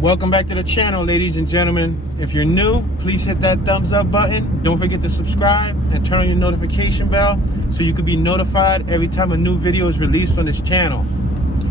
Welcome back to the channel, ladies and gentlemen. If you're new, please hit that thumbs up button. Don't forget to subscribe and turn on your notification bell so you can be notified every time a new video is released on this channel.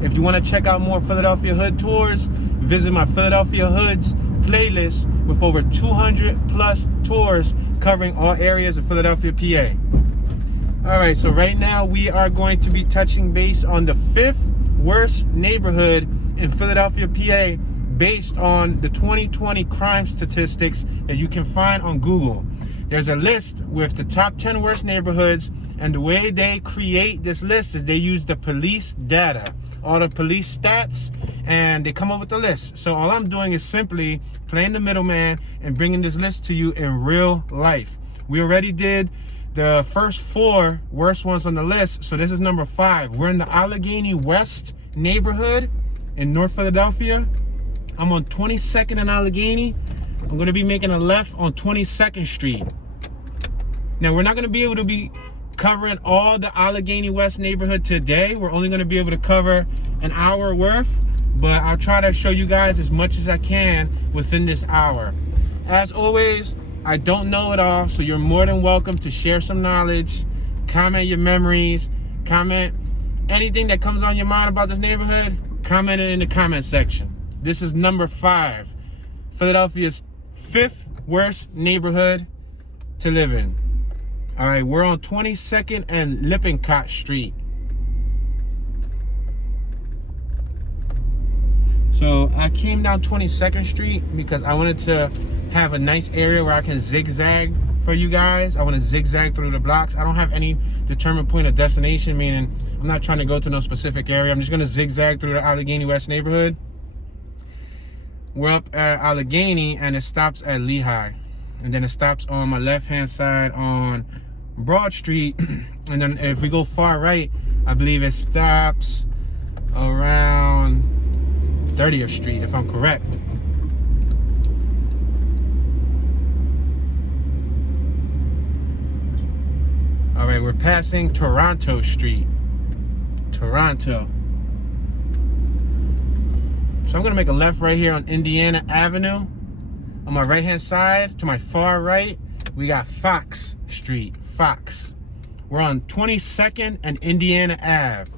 If you want to check out more Philadelphia Hood tours, visit my Philadelphia Hoods playlist with over 200 plus tours covering all areas of Philadelphia, PA. All right, so right now we are going to be touching base on the 5th worst neighborhood in Philadelphia, PA, based on the 2020 crime statistics that you can find on Google. There's a list with the top 10 worst neighborhoods, and the way they create this list is they use the police data, all the police stats, and they come up with the list. So all I'm doing is simply playing the middleman and bringing this list to you in real life. We already did the first 4 worst ones on the list, so this is number 5. We're in the Allegheny West neighborhood in North Philadelphia. I'm on 22nd and Allegheny. I'm going to be making a left on 22nd Street. Now, we're not going to be able to be covering all the Allegheny West neighborhood today. We're only going to be able to cover an hour worth, but I'll try to show you guys as much as I can within this hour. As always, I don't know it all, so you're more than welcome to share some knowledge, comment your memories, comment anything that comes on your mind about this neighborhood, comment it in the comment section. This is number 5, Philadelphia's 5th worst neighborhood to live in. All right, we're on 22nd and Lippincott Street. So I came down 22nd Street because I wanted to have a nice area where I can zigzag for you guys. I want to zigzag through the blocks. I don't have any determined point of destination, meaning I'm not trying to go to no specific area. I'm just going to zigzag through the Allegheny West neighborhood. We're up at Allegheny and it stops at Lehigh. And then it stops on my left-hand side on Broad Street. And then if we go far right, I believe it stops around 30th Street, if I'm correct. All right, we're passing Toronto Street. Toronto. So I'm gonna make a left right here on Indiana Avenue. On my right-hand side, to my far right, we got Fox Street, Fox. We're on 22nd and Indiana Ave.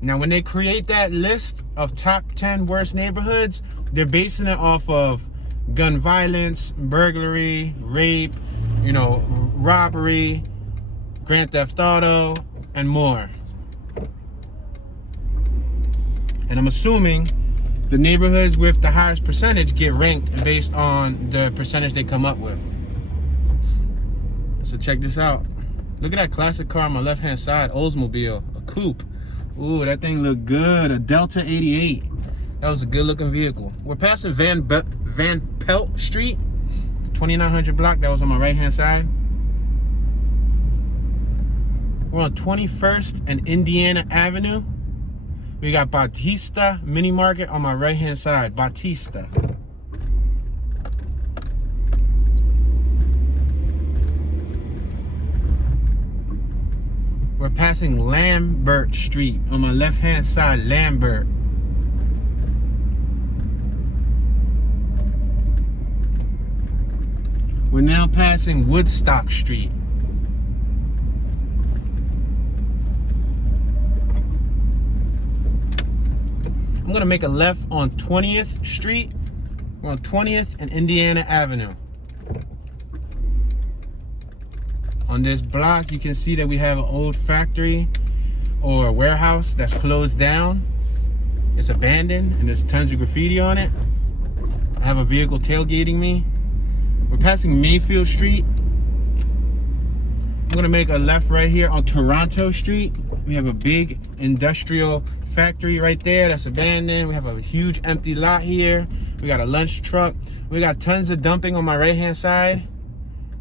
Now, when they create that list of top 10 worst neighborhoods, they're basing it off of gun violence, burglary, rape, robbery, Grand Theft Auto, and more. And I'm assuming the neighborhoods with the highest percentage get ranked based on the percentage they come up with. So check this out. Look at that classic car on my left-hand side, Oldsmobile, a coupe. Ooh, that thing looked good, a Delta 88. That was a good-looking vehicle. We're passing Van Pelt Street, 2900 block. That was on my right-hand side. We're on 21st and Indiana Avenue. We got Bautista Mini Market on my right-hand side, Bautista. We're passing Lambert Street on my left-hand side, Lambert. We're now passing Woodstock Street. I'm gonna make a left on 20th Street. We're on 20th and Indiana Avenue. On this block, you can see that we have an old factory or a warehouse that's closed down. It's abandoned and there's tons of graffiti on it. I have a vehicle tailgating me. We're passing Mayfield Street. I'm gonna make a left right here on Toronto Street. We have a big industrial factory right there that's abandoned. We have a huge empty lot here. We got a lunch truck. We got tons of dumping on my right-hand side.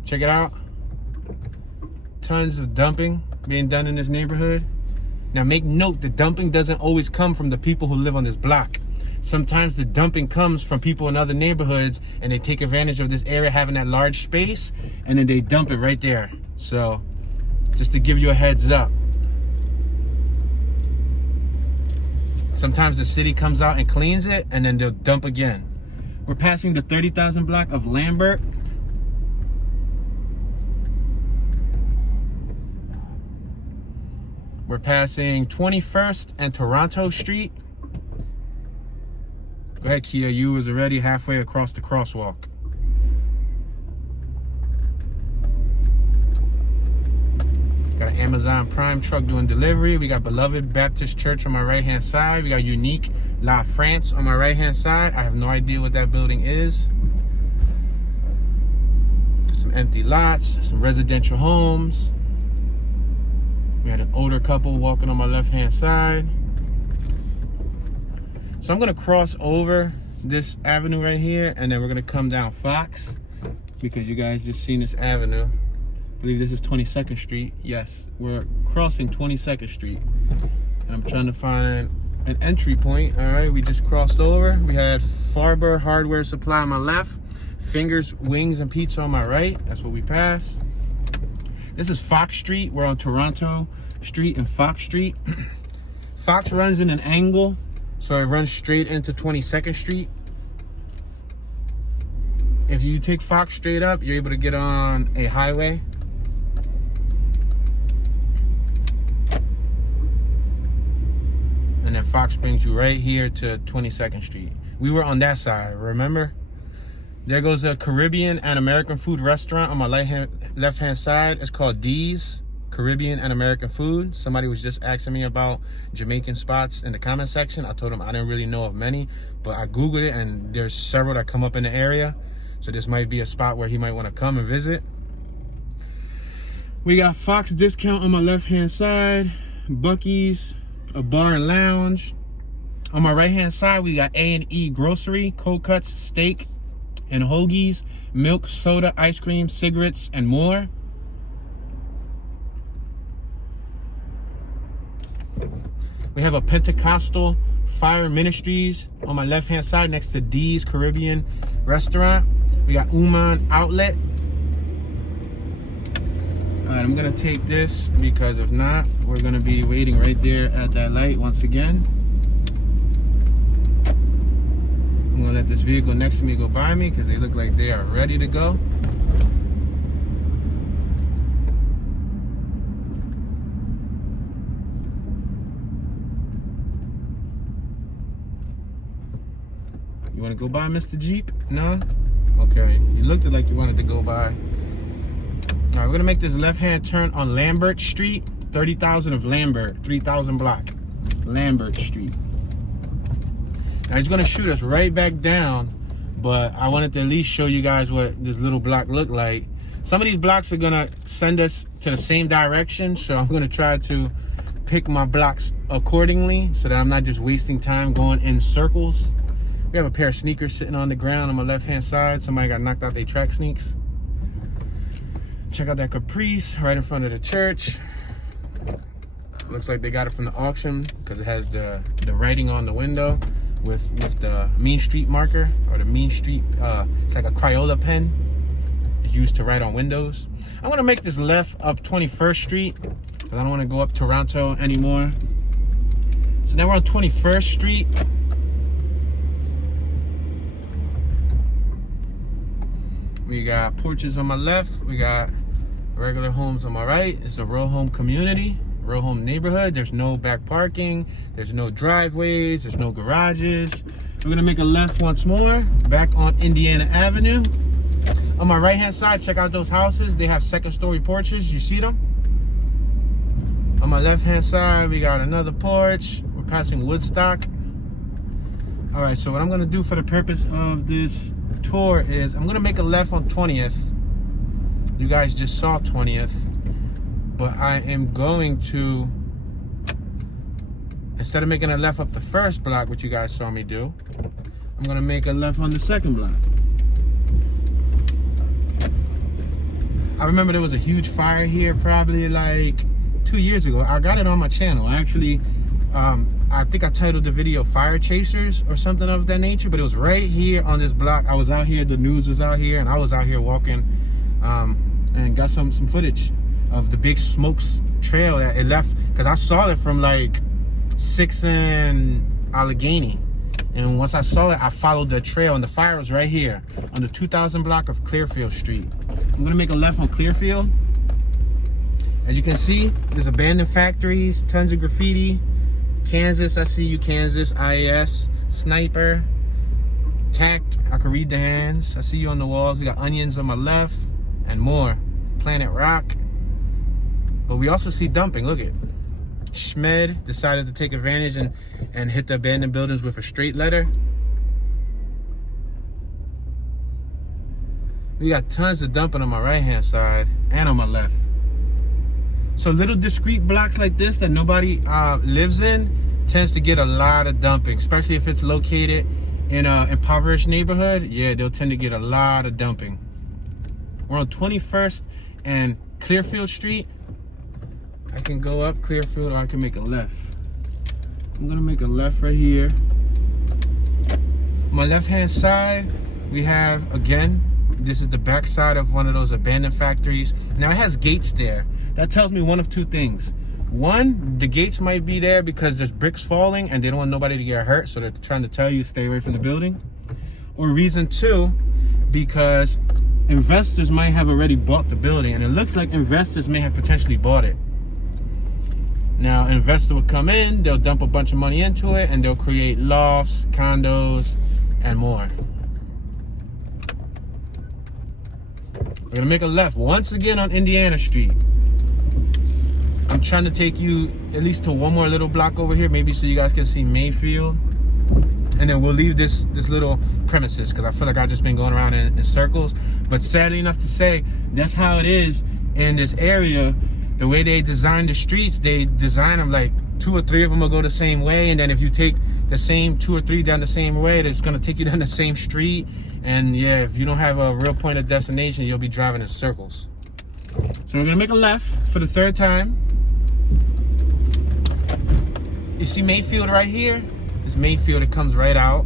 Check it out. Tons of dumping being done in this neighborhood. Now make note, the dumping doesn't always come from the people who live on this block. Sometimes the dumping comes from people in other neighborhoods and they take advantage of this area having that large space and then they dump it right there. So just to give you a heads up. Sometimes the city comes out and cleans it, and then they'll dump again. We're passing the 30,000 block of Lambert. We're passing 21st and Toronto Street. Go ahead, Kia. You was already halfway across the crosswalk. Got an Amazon Prime truck doing delivery. We got Beloved Baptist Church on my right-hand side. We got Unique La France on my right-hand side. I have no idea what that building is. Some empty lots, some residential homes. We had an older couple walking on my left-hand side. So I'm gonna cross over this avenue right here, and then we're gonna come down Fox, because you guys just seen this avenue. I believe this is 22nd Street. Yes, we're crossing 22nd Street. And I'm trying to find an entry point. All right, we just crossed over. We had Farber Hardware Supply on my left, Fingers, Wings, and Pizza on my right. That's what we passed. This is Fox Street. We're on Toronto Street and Fox Street. Fox runs in an angle, so it runs straight into 22nd Street. If you take Fox straight up, you're able to get on a highway. And then Fox brings you right here to 22nd Street. We were on that side, remember? There goes a Caribbean and American food restaurant on my left-hand side. It's called D's Caribbean and American Food. Somebody was just asking me about Jamaican spots in the comment section. I told them I didn't really know of many, but I Googled it and there's several that come up in the area. So this might be a spot where he might want to come and visit. We got Fox Discount on my left-hand side, Buc-ee's, a bar and lounge. On my right-hand side, we got A&E Grocery, Cold Cuts, Steak, and hoagies, milk, soda, ice cream, cigarettes, and more. We have a Pentecostal Fire Ministries on my left-hand side next to D's Caribbean Restaurant. We got Uman Outlet. All right, I'm gonna take this because if not, we're gonna be waiting right there at that light once again. I'm gonna let this vehicle next to me go by me because they look like they are ready to go. You wanna go by, Mr. Jeep? No? Okay, you looked like you wanted to go by. All right, we're gonna make this left-hand turn on Lambert Street, 30,000 of Lambert, 3,000 block, Lambert Street. Now he's gonna shoot us right back down, but I wanted to at least show you guys what this little block looked like. Some of these blocks are gonna send us to the same direction, so I'm gonna try to pick my blocks accordingly so that I'm not just wasting time going in circles. We have a pair of sneakers sitting on the ground on my left-hand side. Somebody got knocked out their track sneaks. Check out that Caprice right in front of the church. Looks like they got it from the auction because it has the writing on the window with the Mean Street marker, or the Mean Street, it's like a Crayola pen. It's used to write on windows. I'm gonna make this left up 21st Street because I don't wanna go up Toronto anymore. So now we're on 21st Street. We got porches on my left. We got regular homes on my right. It's a row home community, row home neighborhood. There's no back parking. There's no driveways. There's no garages. We're gonna make a left once more, back on Indiana Avenue. On my right-hand side, check out those houses. They have second-story porches. You see them? On my left-hand side, we got another porch. We're passing Woodstock. All right, so what I'm gonna do for the purpose of this tour is I'm gonna make a left on 20th. You guys just saw 20th, but I am going to, instead of making a left up the first block, which you guys saw me do, I'm gonna make a left on the second block. I remember there was a huge fire here probably like 2 years ago. I got it on my channel. Actually, I think I titled the video Fire Chasers or something of that nature, but it was right here on this block. I was out here, the news was out here, and I was out here walking and got some footage of the big smoke trail that it left, because I saw it from like 6th and Allegheny. And once I saw it, I followed the trail, and the fire was right here on the 2000 block of Clearfield Street. I'm gonna make a left on Clearfield. As you can see, there's abandoned factories, tons of graffiti. Kansas, I see you, Kansas, IAS, Sniper, Tact, I can read the hands. I see you on the walls. We got onions on my left and more. Planet Rock. But we also see dumping, look at. Schmed decided to take advantage and hit the abandoned buildings with a straight letter. We got tons of dumping on my right hand side and on my left. So little discrete blocks like this that nobody lives in tends to get a lot of dumping, especially if it's located in an impoverished neighborhood. Yeah, they'll tend to get a lot of dumping. We're on 21st and Clearfield Street. I can go up Clearfield or I can make a left. I'm gonna make a left right here. My left hand side, we have, again, this is the back side of one of those abandoned factories. Now it has gates there. That tells me one of two things. One, the gates might be there because there's bricks falling and they don't want nobody to get hurt, so they're trying to tell you stay away from the building. Or reason two, because investors might have already bought the building, and it looks like investors may have potentially bought it. Now, an investor will come in, they'll dump a bunch of money into it, and they'll create lofts, condos, and more. We're gonna make a left once again on Indiana Street. I'm trying to take you at least to one more little block over here, maybe so you guys can see Mayfield. And then we'll leave this little premises because I feel like I've just been going around in circles. But sadly enough to say, that's how it is in this area. The way they design the streets, they design them like 2 or 3 of them will go the same way. And then if you take the same 2 or 3 down the same way, it's gonna take you down the same street. And yeah, if you don't have a real point of destination, you'll be driving in circles. So we're gonna make a left for the 3rd time. You see Mayfield right here? It's Mayfield, it comes right out.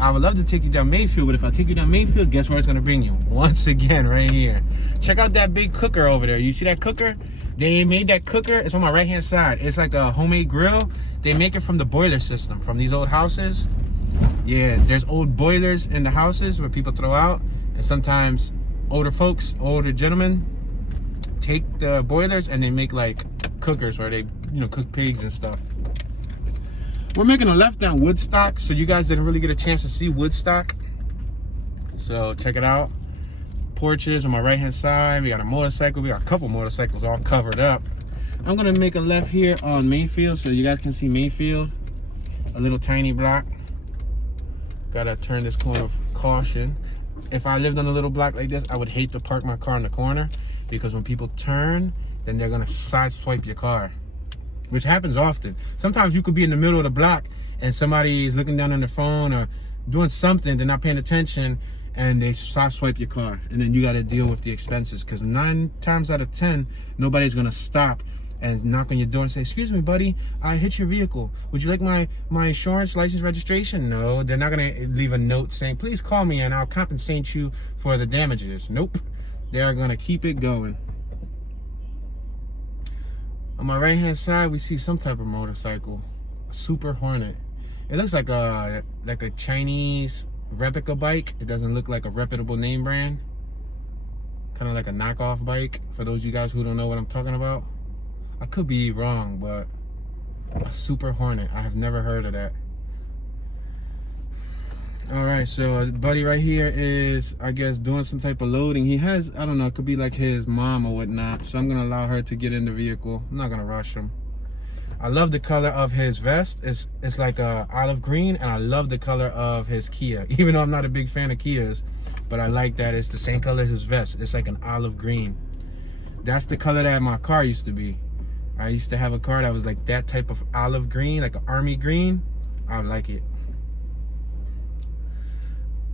I would love to take you down Mayfield, but if I take you down Mayfield, guess where it's gonna bring you? Once again, right here. Check out that big cooker over there. You see that cooker? They made that cooker, it's on my right hand side. It's like a homemade grill. They make it from the boiler system, from these old houses. Yeah, there's old boilers in the houses where people throw out. And sometimes older folks, older gentlemen, take the boilers and they make like cookers where they, cook pigs and stuff. We're making a left down Woodstock, so you guys didn't really get a chance to see Woodstock. So check it out. Porches on my right hand side. We got a motorcycle. We got a couple motorcycles all covered up. I'm gonna make a left here on Mayfield so you guys can see Mayfield. A little tiny block. Gotta turn this corner with caution. If I lived on a little block like this, I would hate to park my car in the corner because when people turn, then they're gonna side swipe your car, which happens often. Sometimes you could be in the middle of the block and somebody is looking down on their phone or doing something, they're not paying attention, and they side swipe your car. And then you gotta deal with the expenses because 9 times out of 10, nobody's gonna stop and knock on your door and say, excuse me, buddy, I hit your vehicle. Would you like my insurance, license, registration? No, they're not gonna leave a note saying, please call me and I'll compensate you for the damages. Nope, they're gonna keep it going. On my right hand side, we see some type of motorcycle, a Super Hornet. It looks like a Chinese replica bike. It doesn't look like a reputable name brand. Kind of like a knockoff bike, for those of you guys who don't know what I'm talking about. I could be wrong, but a Super Hornet, I have never heard of that. All right, so buddy right here is, I guess, doing some type of loading. He has, I don't know, it could be like his mom or whatnot. So I'm gonna allow her to get in the vehicle. I'm not gonna rush him. I love the color of his vest. It's like a olive green, and I love the color of his Kia. Even though I'm not a big fan of Kias, but I like that it's the same color as his vest. It's like an olive green. That's the color that my car used to be. I used to have a car that was like that type of olive green, like an army green. I like it.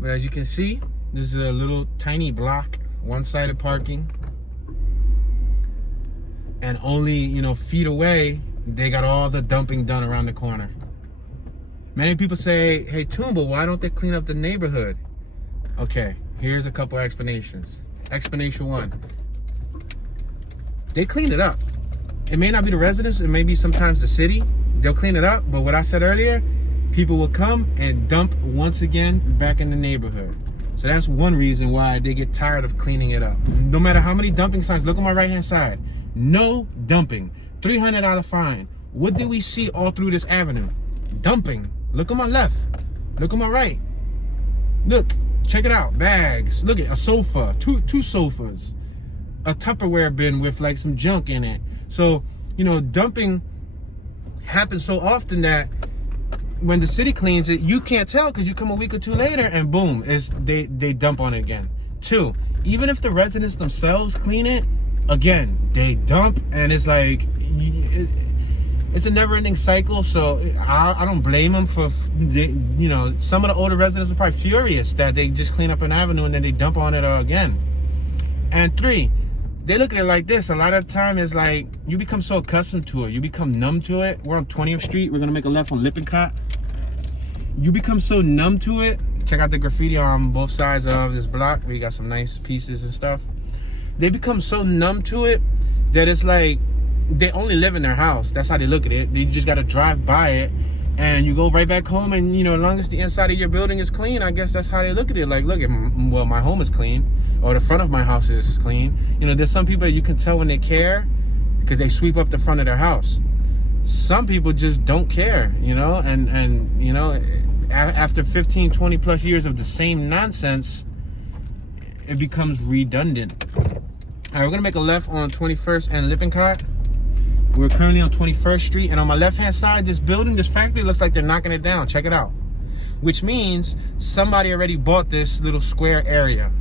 But as you can see, this is a little tiny block, one-sided parking. And only, feet away, they got all the dumping done around the corner. Many people say, hey, Toomba, why don't they clean up the neighborhood? Okay, here's a couple explanations. Explanation 1. They clean it up. It may not be the residents, it may be sometimes the city. They'll clean it up, but what I said earlier, people will come and dump once again back in the neighborhood. So that's one reason why they get tired of cleaning it up. No matter how many dumping signs, look on my right hand side. No dumping. $300 fine. What did we see all through this avenue? Dumping. Look on my left. Look on my right. Look, check it out. Bags. Look at a sofa, two sofas, a Tupperware bin with like some junk in it. So, you know, dumping happens so often that when the city cleans it, you can't tell because you come a week or two later and boom, they dump on it again. Two, even if the residents themselves clean it, again, they dump, and it's like, it's a never-ending cycle. So I don't blame them for, you know, some of the older residents are probably furious that they just clean up an avenue and then they dump on it again. And three, they look at it like this. A lot of the time it's like you become so accustomed to it. You become numb to it. We're on 20th Street. We're going to make a left on Lippincott. You become so numb to it. Check out the graffiti on both sides of this block. We got some nice pieces and stuff. They become so numb to it that it's like they only live in their house. That's how they look at it. You just got to drive by it and you go right back home, and you know, as long as the inside of your building is clean, I guess that's how they look at it. Like, look, well, my home is clean, or the front of my house is clean. You know, there's some people that you can tell when they care because they sweep up the front of their house. Some people just don't care, you know, and you know, after 15, 20 plus years of the same nonsense, it becomes redundant. All right, we're gonna make a left on 21st and Lippincott. We're currently on 21st Street, and on my left-hand side, this building, this factory, looks like they're knocking it down. Check it out. Which means somebody already bought this little square area.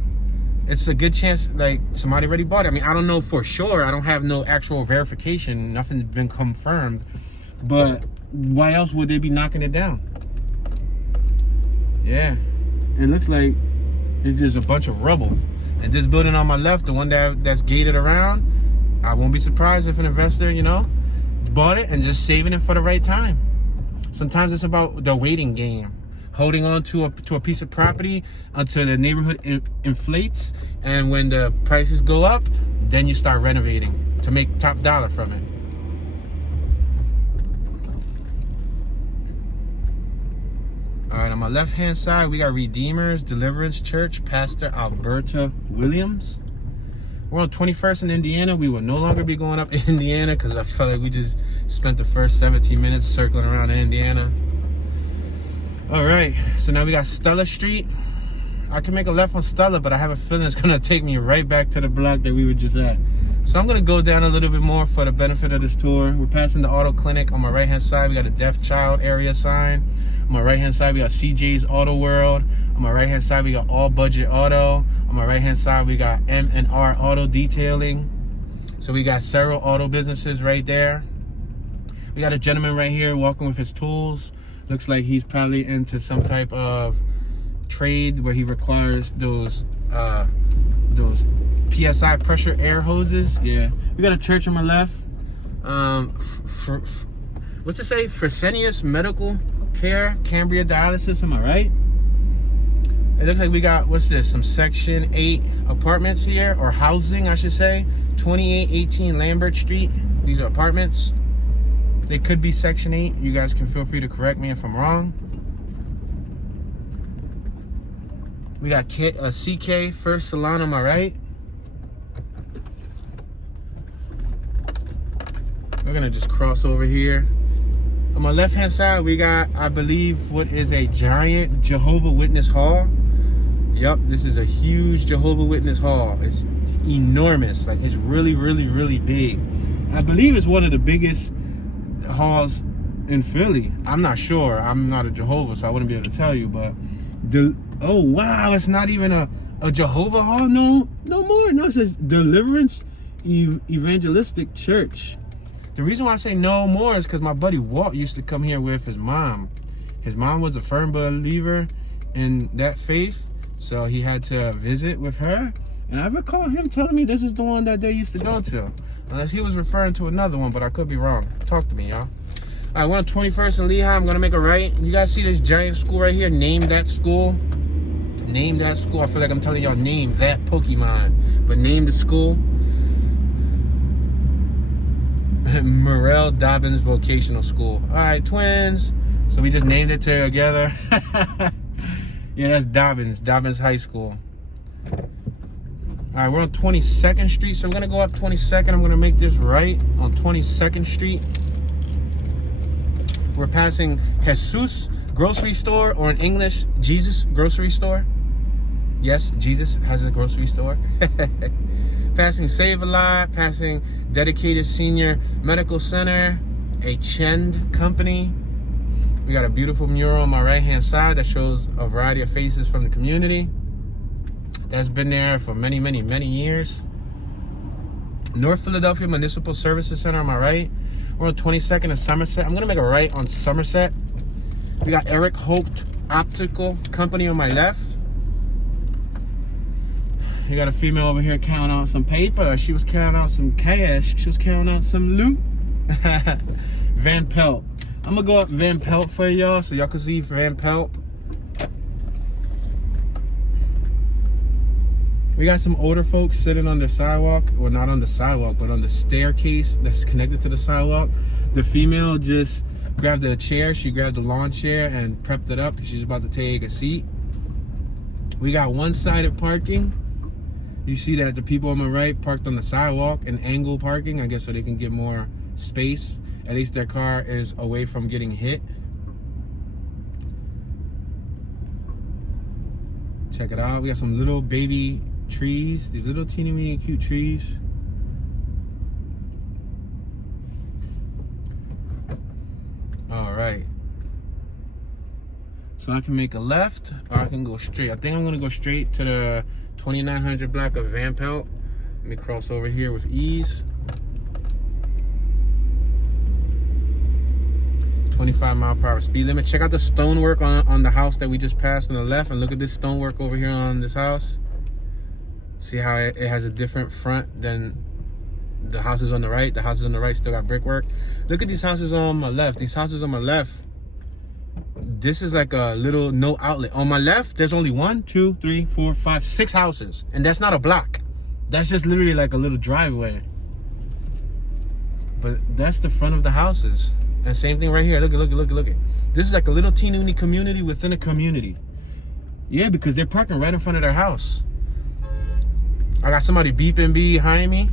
It's a good chance, like, somebody already bought it. I mean, I don't know for sure. I don't have no actual verification. Nothing's been confirmed. But why else would they be knocking it down? Yeah. It looks like it's just a bunch of rubble. And this building on my left, the one that's gated around, I won't be surprised if an investor, you know, bought it and just saving it for the right time. Sometimes it's about the waiting game, holding on to a piece of property until the neighborhood inflates, and when the prices go up, then you start renovating to make top dollar from it. All right, on my left-hand side, we got Redeemers, Deliverance Church, Pastor Alberta Williams. We're on 21st in Indiana. We will no longer be going up Indiana because I felt like we just spent the first 17 minutes circling around Indiana. All right, so now we got Stella Street. I can make a left on Stella, but I have a feeling it's gonna take me right back to the block that we were just at. So I'm gonna go down a little bit more for the benefit of this tour. We're passing the auto clinic. On my right-hand side, we got a deaf child area sign. On my right-hand side, we got CJ's Auto World. On my right-hand side, we got All Budget Auto. On my right-hand side, we got M&R Auto Detailing. So we got several auto businesses right there. We got a gentleman right here walking with his tools. Looks like he's probably into some type of trade where he requires those PSI pressure air hoses. Yeah. We got a church on my left. What's it say? Fresenius Medical Care, Cambria Dialysis, am I right? It looks like we got, what's this, some Section 8 apartments here, or housing, I should say. 2818 Lambert Street. These are apartments. They could be Section 8. You guys can feel free to correct me if I'm wrong. We got CK First Salon on my right. We're gonna just cross over here. On my left-hand side, we got, I believe, what is a giant Jehovah's Witness hall. Yup, this is a huge Jehovah's Witness hall. It's enormous. Like, it's really, really, really big. I believe it's one of the biggest halls in Philly. I'm not sure. I'm not a Jehovah, so I wouldn't be able to tell you. But oh wow, it's not even a Jehovah hall. No more. No, it says Deliverance Evangelistic Church. The reason why I say no more is because my buddy Walt used to come here with his mom. His mom was a firm believer in that faith, so he had to visit with her. And I recall him telling me this is the one that they used to go to. Unless he was referring to another one, but I could be wrong. Talk to me, y'all. All right, we're on 21st and Lehigh. I'm going to make a right. You guys see this giant school right here? Name that school. Name that school. I feel like I'm telling y'all name that Pokemon. But name the school. Morrell Dobbins Vocational School. All right, twins. So we just named it together. Yeah, that's Dobbins High School. All right, we're on 22nd Street, so we're gonna go up 22nd. I'm gonna make this right on 22nd Street. We're passing Jesus grocery store, or in English, Jesus grocery store. Yes, Jesus has a grocery store. Passing Save a Lot, passing Dedicated Senior Medical Center, a Chend company. We got a beautiful mural on my right-hand side that shows a variety of faces from the community. That's been there for many, many, many years. North Philadelphia Municipal Services Center on my right. We're on 22nd and Somerset. I'm gonna make a right on Somerset. We got Eric Hoped Optical Company on my left. You got a female over here counting out some paper. She was counting out some cash. She was counting out some loot. Van Pelt. I'm gonna go up Van Pelt for y'all so y'all can see Van Pelt. We got some older folks sitting on the sidewalk. Well, not on the sidewalk, but on the staircase that's connected to the sidewalk. The female just grabbed a chair. She grabbed the lawn chair and prepped it up because she's about to take a seat. We got one-sided parking. You see that the people on my right parked on the sidewalk, and angle parking, I guess, so they can get more space. At least their car is away from getting hit. Check it out. We got some little baby trees. These little teeny weeny cute trees. All right. So I can make a left or I can go straight. I think I'm gonna go straight to the 2900 block of Van Pelt. Let me cross over here with ease. 25-mile-per-hour speed limit. Check out the stonework on the house that we just passed on the left, and look at this stonework over here on this house. See how it has a different front than the houses on the right. The houses on the right still got brickwork. Look at these houses on my left. These houses on my left, this is like a little no outlet. On my left, there's only 1, 2, 3, 4, 5, 6 houses. And that's not a block. That's just literally like a little driveway. But that's the front of the houses. And same thing right here. Look at. This is like a little teeny community within a community. Yeah, because they're parking right in front of their house. I got somebody beeping behind me.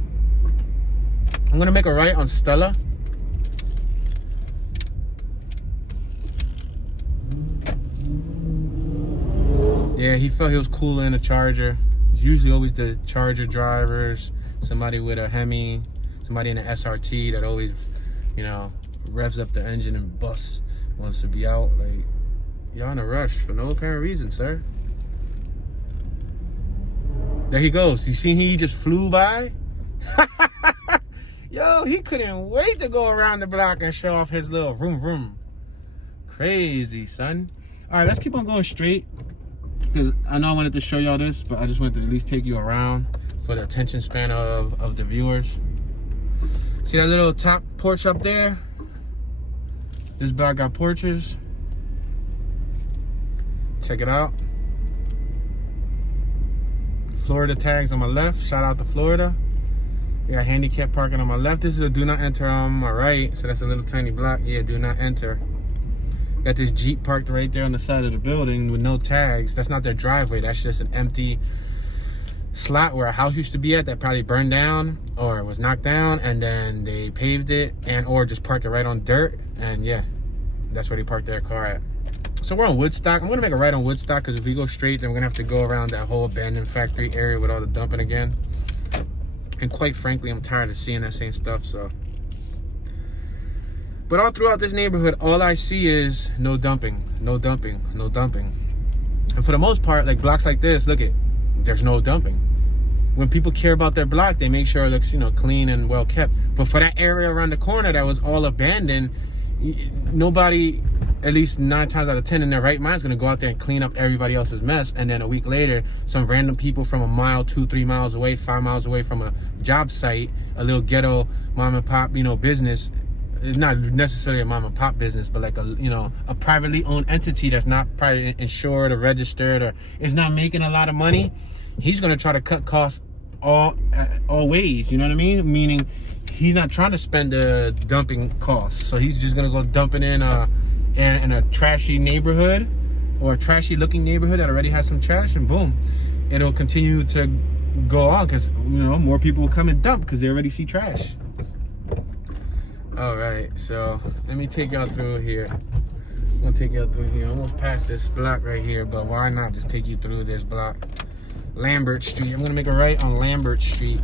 I'm gonna make a right on Stella. Yeah, he felt he was cooling a Charger. It's usually always the Charger drivers, somebody with a Hemi, somebody in an SRT that always, you know, revs up the engine and busts, wants to be out. Like, y'all in a rush for no apparent reason, sir. There he goes. You see he just flew by? Yo, he couldn't wait to go around the block and show off his little vroom vroom. Crazy, son. All right, let's keep on going straight, because I know I wanted to show y'all this, but I just wanted to at least take you around for the attention span of the viewers. See that little top porch up there? This block got porches. Check it out. Florida tags on my left. Shout out to Florida. We got handicap parking on my left. This is a do not enter on my right. So that's a little tiny block. Yeah, do not enter. Got this Jeep parked right there on the side of the building with no tags. That's not their driveway. That's just an empty slot where a house used to be at that probably burned down or was knocked down, and then they paved it and or just parked it right on dirt. And yeah, that's where they parked their car at. So we're on Woodstock. I'm gonna make a right on Woodstock, because if we go straight, then we're gonna have to go around that whole abandoned factory area with all the dumping again. And quite frankly, I'm tired of seeing that same stuff. So, but all throughout this neighborhood, all I see is no dumping, no dumping, no dumping. And for the most part, like blocks like this, look it, there's no dumping. When people care about their block, they make sure it looks, you know, clean and well kept. But for that area around the corner that was all abandoned, nobody, at least 9 times out of 10 in their right mind, is gonna go out there and clean up everybody else's mess. And then a week later, some random people from a mile, 2, 3 miles away, 5 miles away from a job site, a little ghetto mom and pop, you know, business. It's not necessarily a mom and pop business, but like a, you know, a privately owned entity that's not probably insured or registered or is not making a lot of money. He's gonna try to cut costs all ways, you know what I mean? Meaning he's not trying to spend the dumping costs, so he's just gonna go dumping in and in a trashy neighborhood or a trashy looking neighborhood that already has some trash, and boom, it'll continue to go on because, you know, more people will come and dump because they already see trash. All right, so let me take y'all through here. I'm gonna take y'all through here. Almost past this block right here, but why not just take you through this block? Lambert Street. I'm gonna make a right on Lambert Street.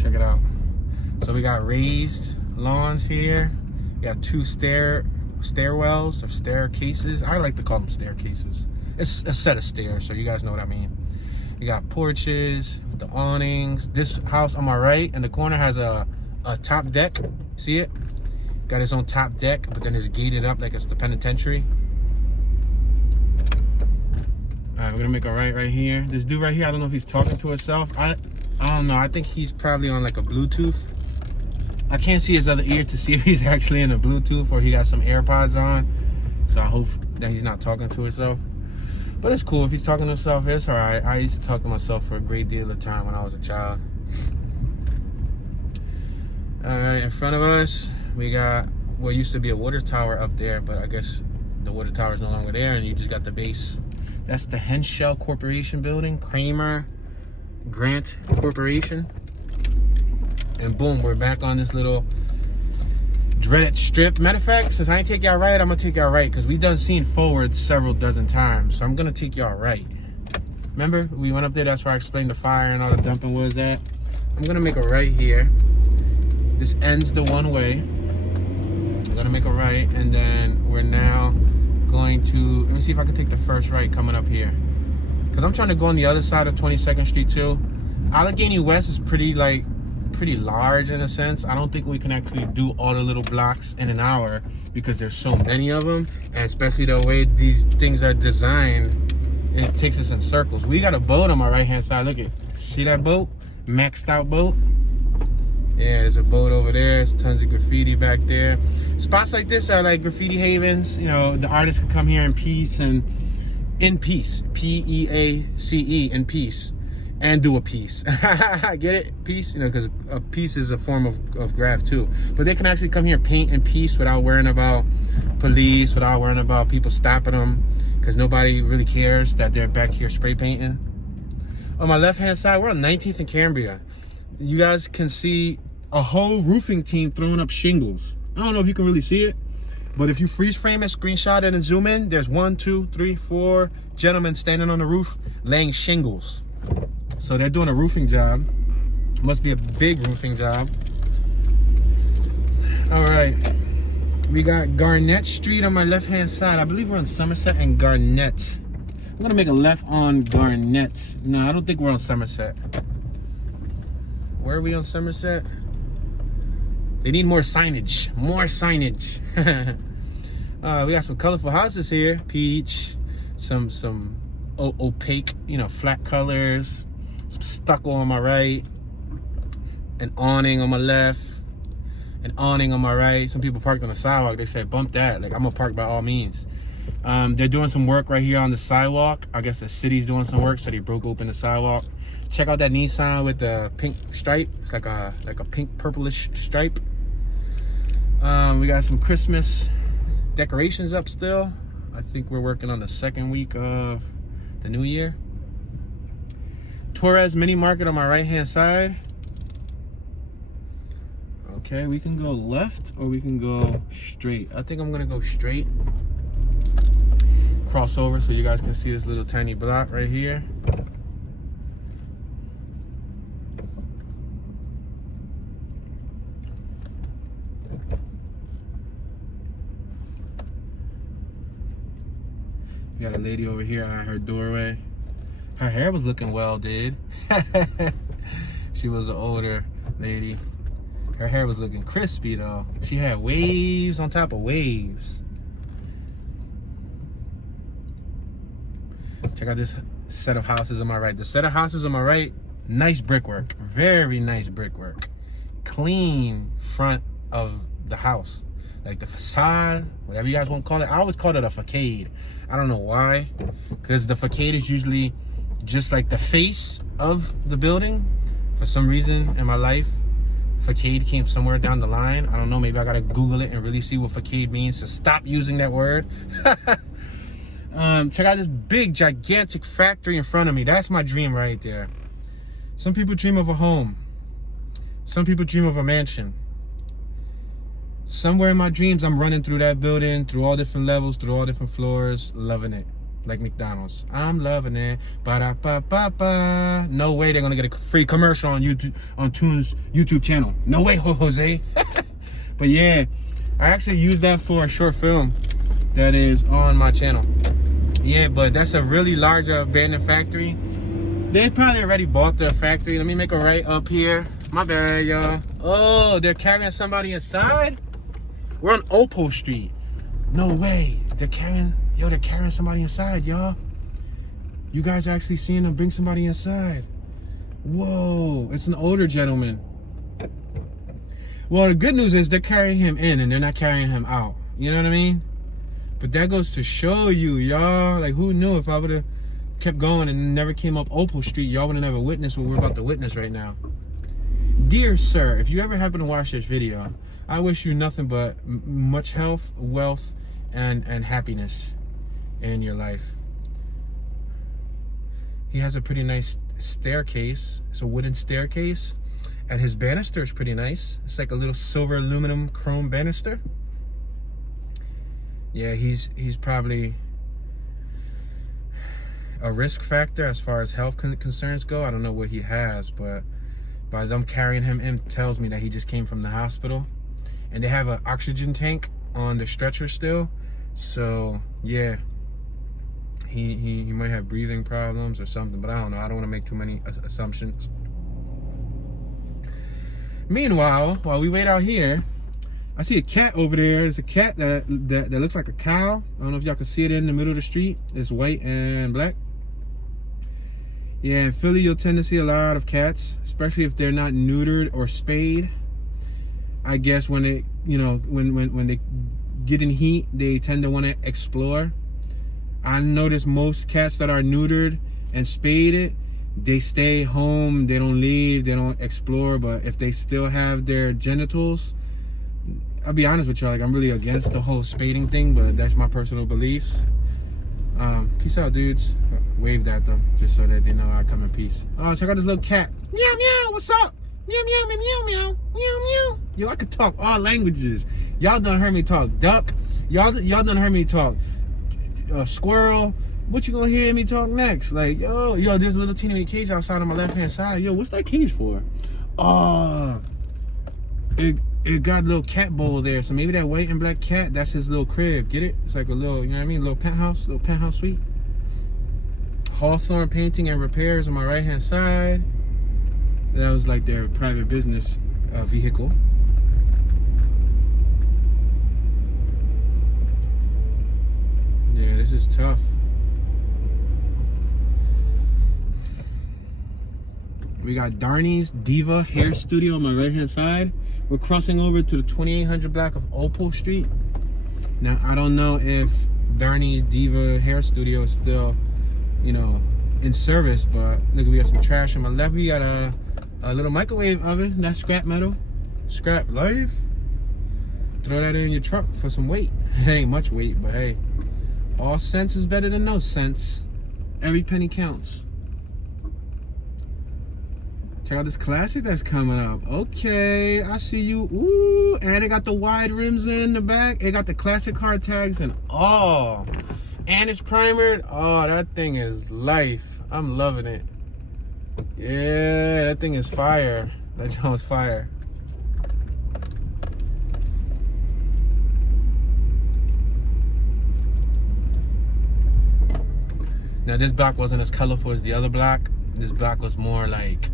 Check it out. So we got raised lawns here. We got two stairwells or staircases. I like to call them staircases. It's a set of stairs, so you guys know what I mean. You got porches with the awnings. This house on my right in the corner has a top deck. See it? Got its own top deck, but then it's gated up like it's the penitentiary. All right, we're gonna make a right here. This dude right here, I don't know if he's talking to himself. I don't know. I think he's probably on like a Bluetooth. I can't see his other ear to see if he's actually in a Bluetooth or he got some AirPods on. So I hope that he's not talking to himself. But it's cool. If he's talking to himself, it's all right. I used to talk to myself for a great deal of time when I was a child. All right, in front of us, we got what used to be a water tower up there, but I guess the water tower is no longer there, and you just got the base. That's the Henschel Corporation building, Kramer Grant Corporation. And boom, we're back on this little dreaded strip. Matter of fact, since I ain't take y'all right, I'm gonna take y'all right because we've done seen forward several dozen times. So I'm gonna take y'all right. Remember, we went up there, that's where I explained the fire and all the dumping was at. I'm gonna make a right here. This ends the one way. I'm gonna make a right, and then we're now going to, let me see if I can take the first right coming up here. Because I'm trying to go on the other side of 22nd Street too. Allegheny West is pretty large in a sense. I don't think we can actually do all the little blocks in an hour because there's so many of them, and especially the way these things are designed, it takes us in circles. We got a boat on my right hand side. Look at, see that boat? Maxed out boat. Yeah, there's a boat over there. There's tons of graffiti back there. Spots like this are like graffiti havens. You know, the artists can come here in peace and in peace. P-E-A-C-E, in peace. And do a piece. Get it? Peace? You know, because a piece is a form of graph too. But they can actually come here and paint in peace without worrying about police, without worrying about people stopping them, because nobody really cares that they're back here spray painting. On my left hand side, we're on 19th and Cambria. You guys can see a whole roofing team throwing up shingles. I don't know if you can really see it, but if you freeze frame it, screenshot it, and zoom in, there's 1, 2, 3, 4 gentlemen standing on the roof laying shingles. So they're doing a roofing job. Must be a big roofing job. All right, we got Garnett Street on my left hand side. I believe we're on Somerset and Garnett. I'm gonna make a left on Garnett. No, I don't think we're on Somerset. Where are we on Somerset? They need more signage. More signage. We got some colorful houses here. Peach, some opaque, you know, flat colors, some stucco on my right, an awning on my left, an awning on my right. Some people parked on the sidewalk. They said, bump that. Like, I'm gonna park by all means. They're doing some work right here on the sidewalk. I guess the city's doing some work, so they broke open the sidewalk. Check out that Nissan with the pink stripe. It's like a pink purplish stripe. We got some Christmas decorations up still. I think we're working on the second week of the new year. Torres Mini Market on my right hand side. Okay, we can go left or we can go straight. I think I'm gonna go straight. Cross over so you guys can see this little tiny block right here. We got a lady over here at her doorway. Her hair was looking well, dude. She was an older lady. Her hair was looking crispy though. She had waves on top of waves. Check out this set of houses on my right. The set of houses on my right, nice brickwork. Very nice brickwork. Clean front of the house. Like the facade, whatever you guys want to call it. I always call it a facade. I don't know why. Because the facade is usually just like the face of the building For some reason in my life, facade came somewhere down the line. I don't know, maybe I gotta Google it and really see what facade means to stop using that word. Check out this big, gigantic factory in front of me. That's my dream right there. Some people dream of a home. Some people dream of a mansion. Somewhere in my dreams, I'm running through that building, through all different levels, through all different floors, loving it. Like McDonald's. I'm loving it. Ba-da-ba-ba-ba. No way they're gonna get a free commercial on YouTube, on Tune's YouTube channel. No way, Jose. But yeah, I actually used that for a short film that is on my channel. Yeah, but that's a really large abandoned factory. They probably already bought the factory. Let me make a right up here. My bad, y'all. Oh, they're carrying somebody inside? We're on Opal Street. No way. They're carrying somebody inside, y'all. You guys actually seeing them bring somebody inside. Whoa, it's an older gentleman. Well, the good news is they're carrying him in and they're not carrying him out. You know what I mean? But that goes to show you, y'all. Like, who knew if I would have kept going and never came up Opal Street, y'all would have never witnessed what we're about to witness right now. Dear sir, if you ever happen to watch this video, I wish you nothing but much health, wealth, and happiness in your life. He has a pretty nice staircase. It's a wooden staircase. And his banister is pretty nice. It's like a little silver aluminum chrome banister. Yeah, he's probably a risk factor as far as health concerns go. I don't know what he has, but by them carrying him in tells me that he just came from the hospital. And they have an oxygen tank on the stretcher still. So yeah, he might have breathing problems or something, but I don't know. I don't want to make too many assumptions. Meanwhile, while we wait out here, I see a cat over there. There's a cat that looks like a cow. I don't know if y'all can see it in the middle of the street. It's white and black. Yeah, in Philly, you'll tend to see a lot of cats, especially if they're not neutered or spayed. I guess when they, when they get in heat, they tend to want to explore. I notice most cats that are neutered and spayed, they stay home, they don't leave, they don't explore. But if they still have their genitals, I'll be honest with y'all, like, I'm really against the whole spading thing, but that's my personal beliefs. Peace out, dudes. Waved at them just so that they know I come in peace. Oh, check out this little cat. Meow, meow, what's up? Meow, meow, meow, meow, meow, meow, meow. Yo, I could talk all languages. Y'all done heard me talk duck. Y'all done heard me talk squirrel. What you gonna hear me talk next? Like, yo, there's a little teeny cage outside on my left-hand side. Yo, what's that cage for? It got a little cat bowl there. So maybe that white and black cat, that's his little crib. Get it? It's like a little, you know what I mean? Little penthouse suite. Hawthorne Painting and Repairs on my right-hand side. That was like their private business vehicle. Yeah, this is tough. We got Darnie's Diva Hair Studio on my right-hand side. We're crossing over to the 2800 block of Opal Street. Now, I don't know if Darnie's Diva Hair Studio is still, in service, but look, we got some trash on my left. We got a little microwave oven. That's scrap metal. Scrap life. Throw that in your truck for some weight. It ain't much weight, but hey, all cents is better than no cents. Every penny counts. Check out this classic that's coming up. Okay, I see you. Ooh, and it got the wide rims in the back. It got the classic hard tags and all. And it's primered. Oh, that thing is life. I'm loving it. Yeah, that thing is fire. That joint's fire. Now, this block wasn't as colorful as the other block. This block was more like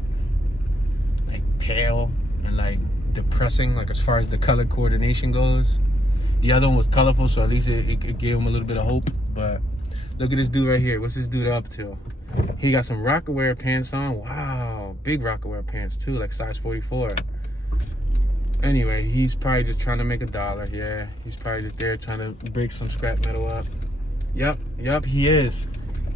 pale and like depressing, like as far as the color coordination goes. The other one was colorful, so at least it gave him a little bit of hope. But look at this dude right here. What's this dude up to? He got some Rockaware pants on. Wow, big Rockaware pants too, like size 44. Anyway, he's probably just trying to make $1. Yeah, he's probably just there trying to break some scrap metal up. Yep, he is.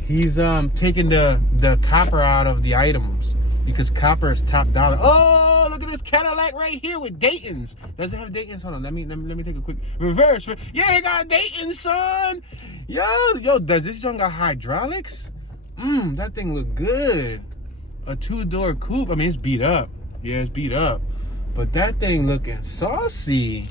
He's taking the copper out of the items because copper is top dollar. Oh, look at this Cadillac right here with Dayton's. Does it have Dayton's? Hold on, let me take a quick reverse. Yeah, it got Dayton's, son. Yo, does this junk got hydraulics? That thing look good. A 2-door coupe. I mean, it's beat up. Yeah, it's beat up. But that thing looking saucy.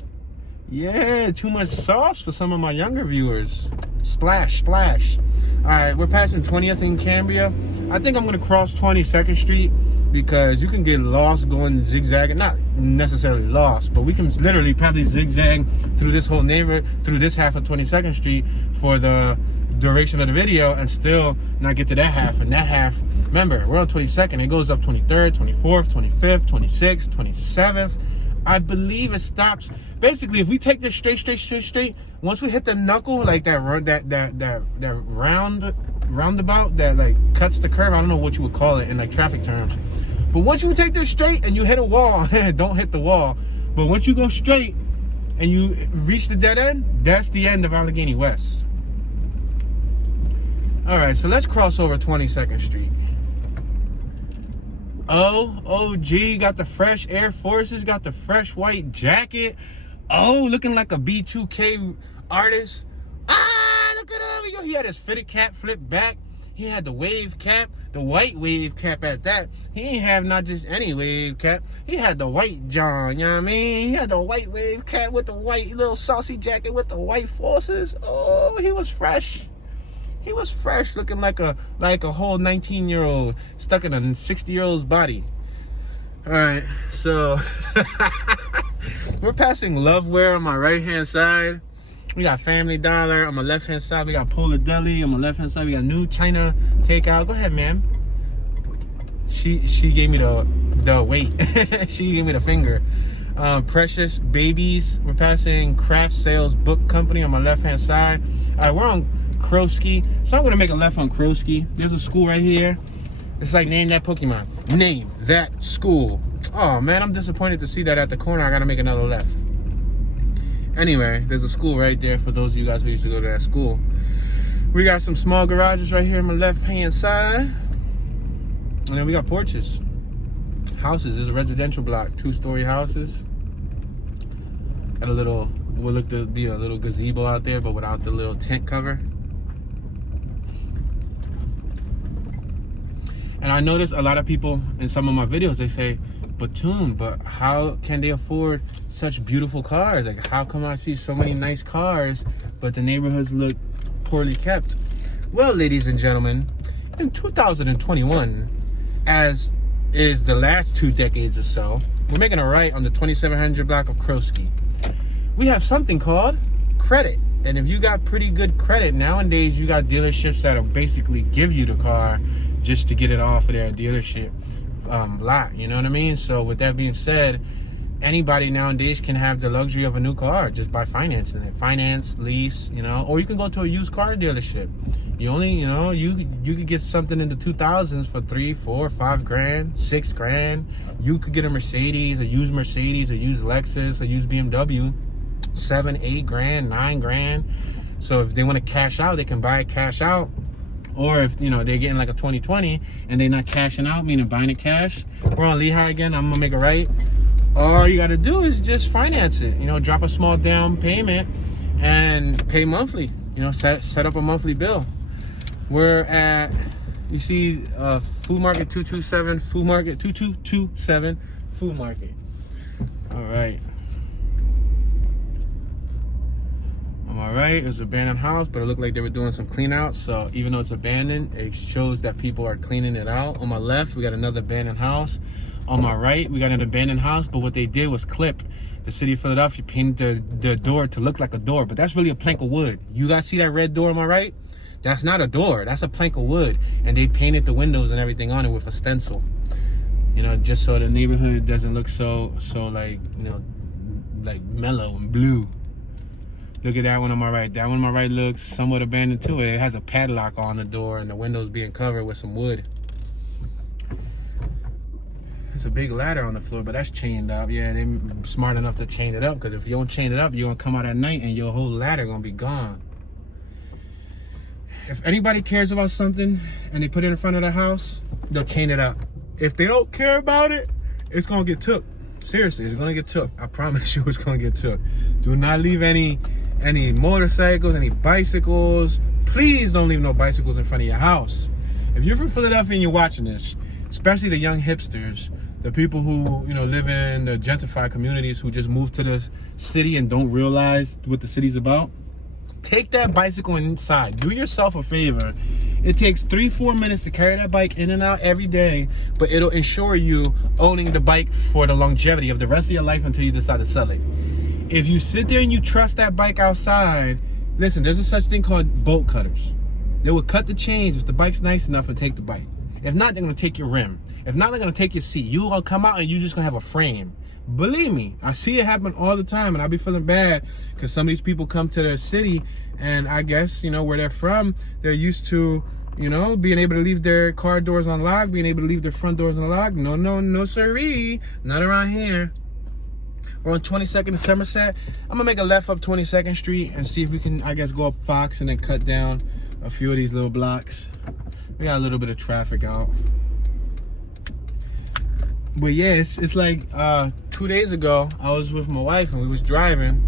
Yeah, too much sauce for some of my younger viewers. Splash. All right, we're passing 20th and Cambria. I think I'm going to cross 22nd Street because you can get lost going zigzagging. Not necessarily lost, but we can literally probably zigzag through this whole neighborhood, through this half of 22nd Street for the duration of the video and still not get to that half. And that half, remember, we're on 22nd. It goes up 23rd, 24th, 25th, 26th, 27th. I believe it stops. Basically, if we take this straight, once we hit the knuckle, like that roundabout that like cuts the curve, I don't know what you would call it in like traffic terms. But once you take this straight and you hit a wall, don't hit the wall. But once you go straight and you reach the dead end, that's the end of Allegheny West. All right, so let's cross over 22nd Street. OG got the fresh Air Forces, got the fresh white jacket. Oh, looking like a B2K artist. Look at him. Yo, he had his fitted cap flipped back. He had the wave cap, the white wave cap at that. He ain't have not just any wave cap. He had the white John, you know what I mean? He had the white wave cap with the white little saucy jacket with the white forces. Oh, he was fresh. He was fresh, looking like a whole 19-year-old stuck in a 60-year-old's body. All right, so we're passing Loveware on my right-hand side. We got Family Dollar on my left-hand side. We got Polar Deli on my left-hand side. We got New China Takeout. Go ahead, ma'am. She gave me the wait. She gave me the finger. Precious Babies. We're passing Craft Sales Book Company on my left-hand side. All right, we're on Krosky. So I'm going to make a left on Krosky. There's a school right here. It's like name that Pokemon. Name that school. Oh, man, I'm disappointed to see that at the corner. I got to make another left. Anyway, there's a school right there for those of you guys who used to go to that school. We got some small garages right here on my left-hand side. And then we got porches. Houses. There's a residential block. 2-story houses. Got a little, will look to be a little gazebo out there, but without the little tent cover. And I noticed a lot of people in some of my videos, they say, but how can they afford such beautiful cars? Like, how come I see so many nice cars, but the neighborhoods look poorly kept? Well, ladies and gentlemen, in 2021, as is the last 2 decades or so, we're making a right on the 2700 block of Krosky. We have something called credit. And if you got pretty good credit, nowadays you got dealerships that'll basically give you the car just to get it off of their dealership lot, you know what I mean? So with that being said, anybody nowadays can have the luxury of a new car just by financing it. Finance, lease, you know, or you can go to a used car dealership. You only, you know, you could get something in the 2000s for 3, 4, 5 grand, 6 grand. You could get a Mercedes, a used Lexus, a used BMW, 7, 8 grand, 9 grand. So if they want to cash out, they can buy it cash out. Or if, you know, they're getting like a 2020 and they're not cashing out, meaning buying it cash. We're on Lehigh again. I'm gonna make a right. All you got to do is just finance it. You know, drop a small down payment and pay monthly. You know, set up a monthly bill. We're at, you see, Food Market 227, Food Market 2227, Food Market. All right. All right, it was an abandoned house, but it looked like they were doing some clean out. So even though it's abandoned, it shows that people are cleaning it out. On my left, we got another abandoned house. On my right, we got an abandoned house, but what they did was clip. The city of Philadelphia painted the door to look like a door, but that's really a plank of wood. You guys see that red door on my right? That's not a door, that's a plank of wood. And they painted the windows and everything on it with a stencil. You know, just so the neighborhood doesn't look so like, you know, like mellow and blue. Look at that one on my right. That one on my right looks somewhat abandoned too. It has a padlock on the door and the windows being covered with some wood. There's a big ladder on the floor, but that's chained up. Yeah, they're smart enough to chain it up, because if you don't chain it up, you're gonna come out at night and your whole ladder gonna be gone. if anybody cares about something and they put it in front of the house, they'll chain it up. If they don't care about it, it's gonna get took. Seriously, it's gonna get took. I promise you, it's gonna get took. Do not leave any motorcycles, any bicycles. Please don't leave no bicycles in front of your house. If you're from Philadelphia and you're watching this, especially the young hipsters, the people who, you know, live in the gentrified communities who just moved to the city and don't realize what the city's about, take that bicycle inside. Do yourself a favor. It takes 3-4 minutes to carry that bike in and out every day, but it'll ensure you owning the bike for the longevity of the rest of your life until you decide to sell it. If you sit there and you trust that bike outside, listen, there's a such thing called bolt cutters. They will cut the chains if the bike's nice enough and take the bike. If not, they're gonna take your rim. If not, they're gonna take your seat. You gonna come out and you just gonna have a frame. Believe me, I see it happen all the time, and I be feeling bad because some of these people come to their city, and I guess, you know, where they're from, they're used to, you know, being able to leave their car doors unlocked, being able to leave their front doors unlocked. No, sirree, not around here. We're on 22nd and Somerset. I'm gonna make a left up 22nd Street and see if we can, I guess, go up Fox and then cut down a few of these little blocks. We got a little bit of traffic out. But yeah, it's like 2 days ago, I was with my wife and we was driving,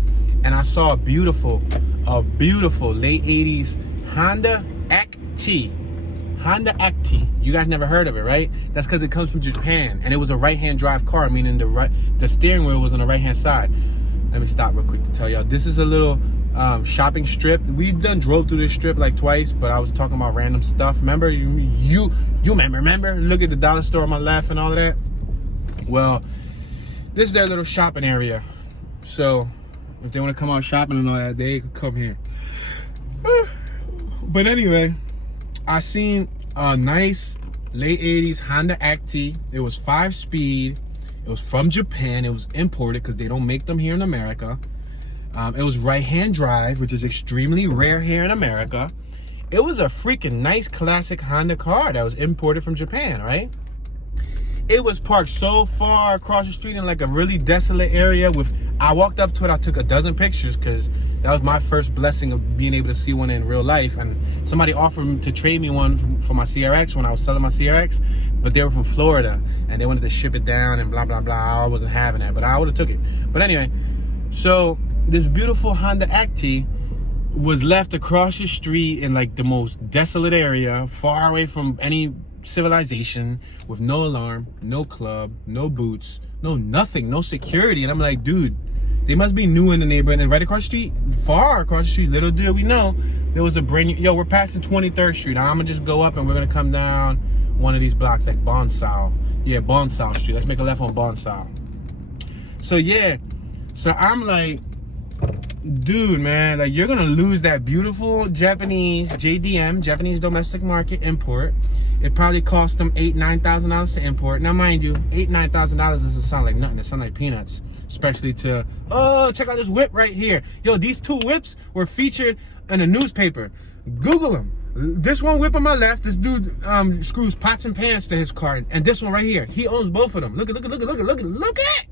and I saw a beautiful late 80s Honda Acti. Honda Acti. You guys never heard of it, right? That's because it comes from Japan, and it was a right-hand drive car, meaning the steering wheel was on the right-hand side. Let me stop real quick to tell y'all. This is a little shopping strip. We done drove through this strip like twice, but I was talking about random stuff. Remember? You remember? Look at the dollar store on my left and all of that. Well, this is their little shopping area. So if they want to come out shopping and all that, they could come here. But anyway, I seen a nice late 80s Honda Acti. It was 5-speed. It was from Japan. It was imported because they don't make them here in America. It was right-hand drive, which is extremely rare here in America. It was a freaking nice classic Honda car that was imported from Japan, right? It was parked so far across the street in like a really desolate area. I walked up to it, I took a dozen pictures because that was my first blessing of being able to see one in real life. And somebody offered to trade me one for my CRX when I was selling my CRX, but they were from Florida and they wanted to ship it down and blah, blah, blah. I wasn't having that, but I would have took it. But anyway, so this beautiful Honda Acti was left across the street in like the most desolate area, far away from any civilization, with no alarm, no club, no boots, no nothing, no security. And I'm like, dude, they must be new in the neighborhood. And right across the street, far across the street, little did we know, there was a brand new, yo, we're passing 23rd Street. I'm gonna just go up and we're gonna come down one of these blocks, like Bonsall. Yeah, Bonsall Street. Let's make a left on Bonsall. So yeah, so I'm like, dude, man, like, you're gonna lose that beautiful Japanese JDM, Japanese domestic market import. It probably cost them $8,000-$9,000 to import. Now, mind you, $8,000-$9,000 doesn't sound like nothing. It sounds like peanuts, especially to, oh, check out this whip right here. Yo, these two whips were featured in a newspaper. Google them. This one whip on my left, this dude screws pots and pans to his car, and this one right here, he owns both of them. Look at.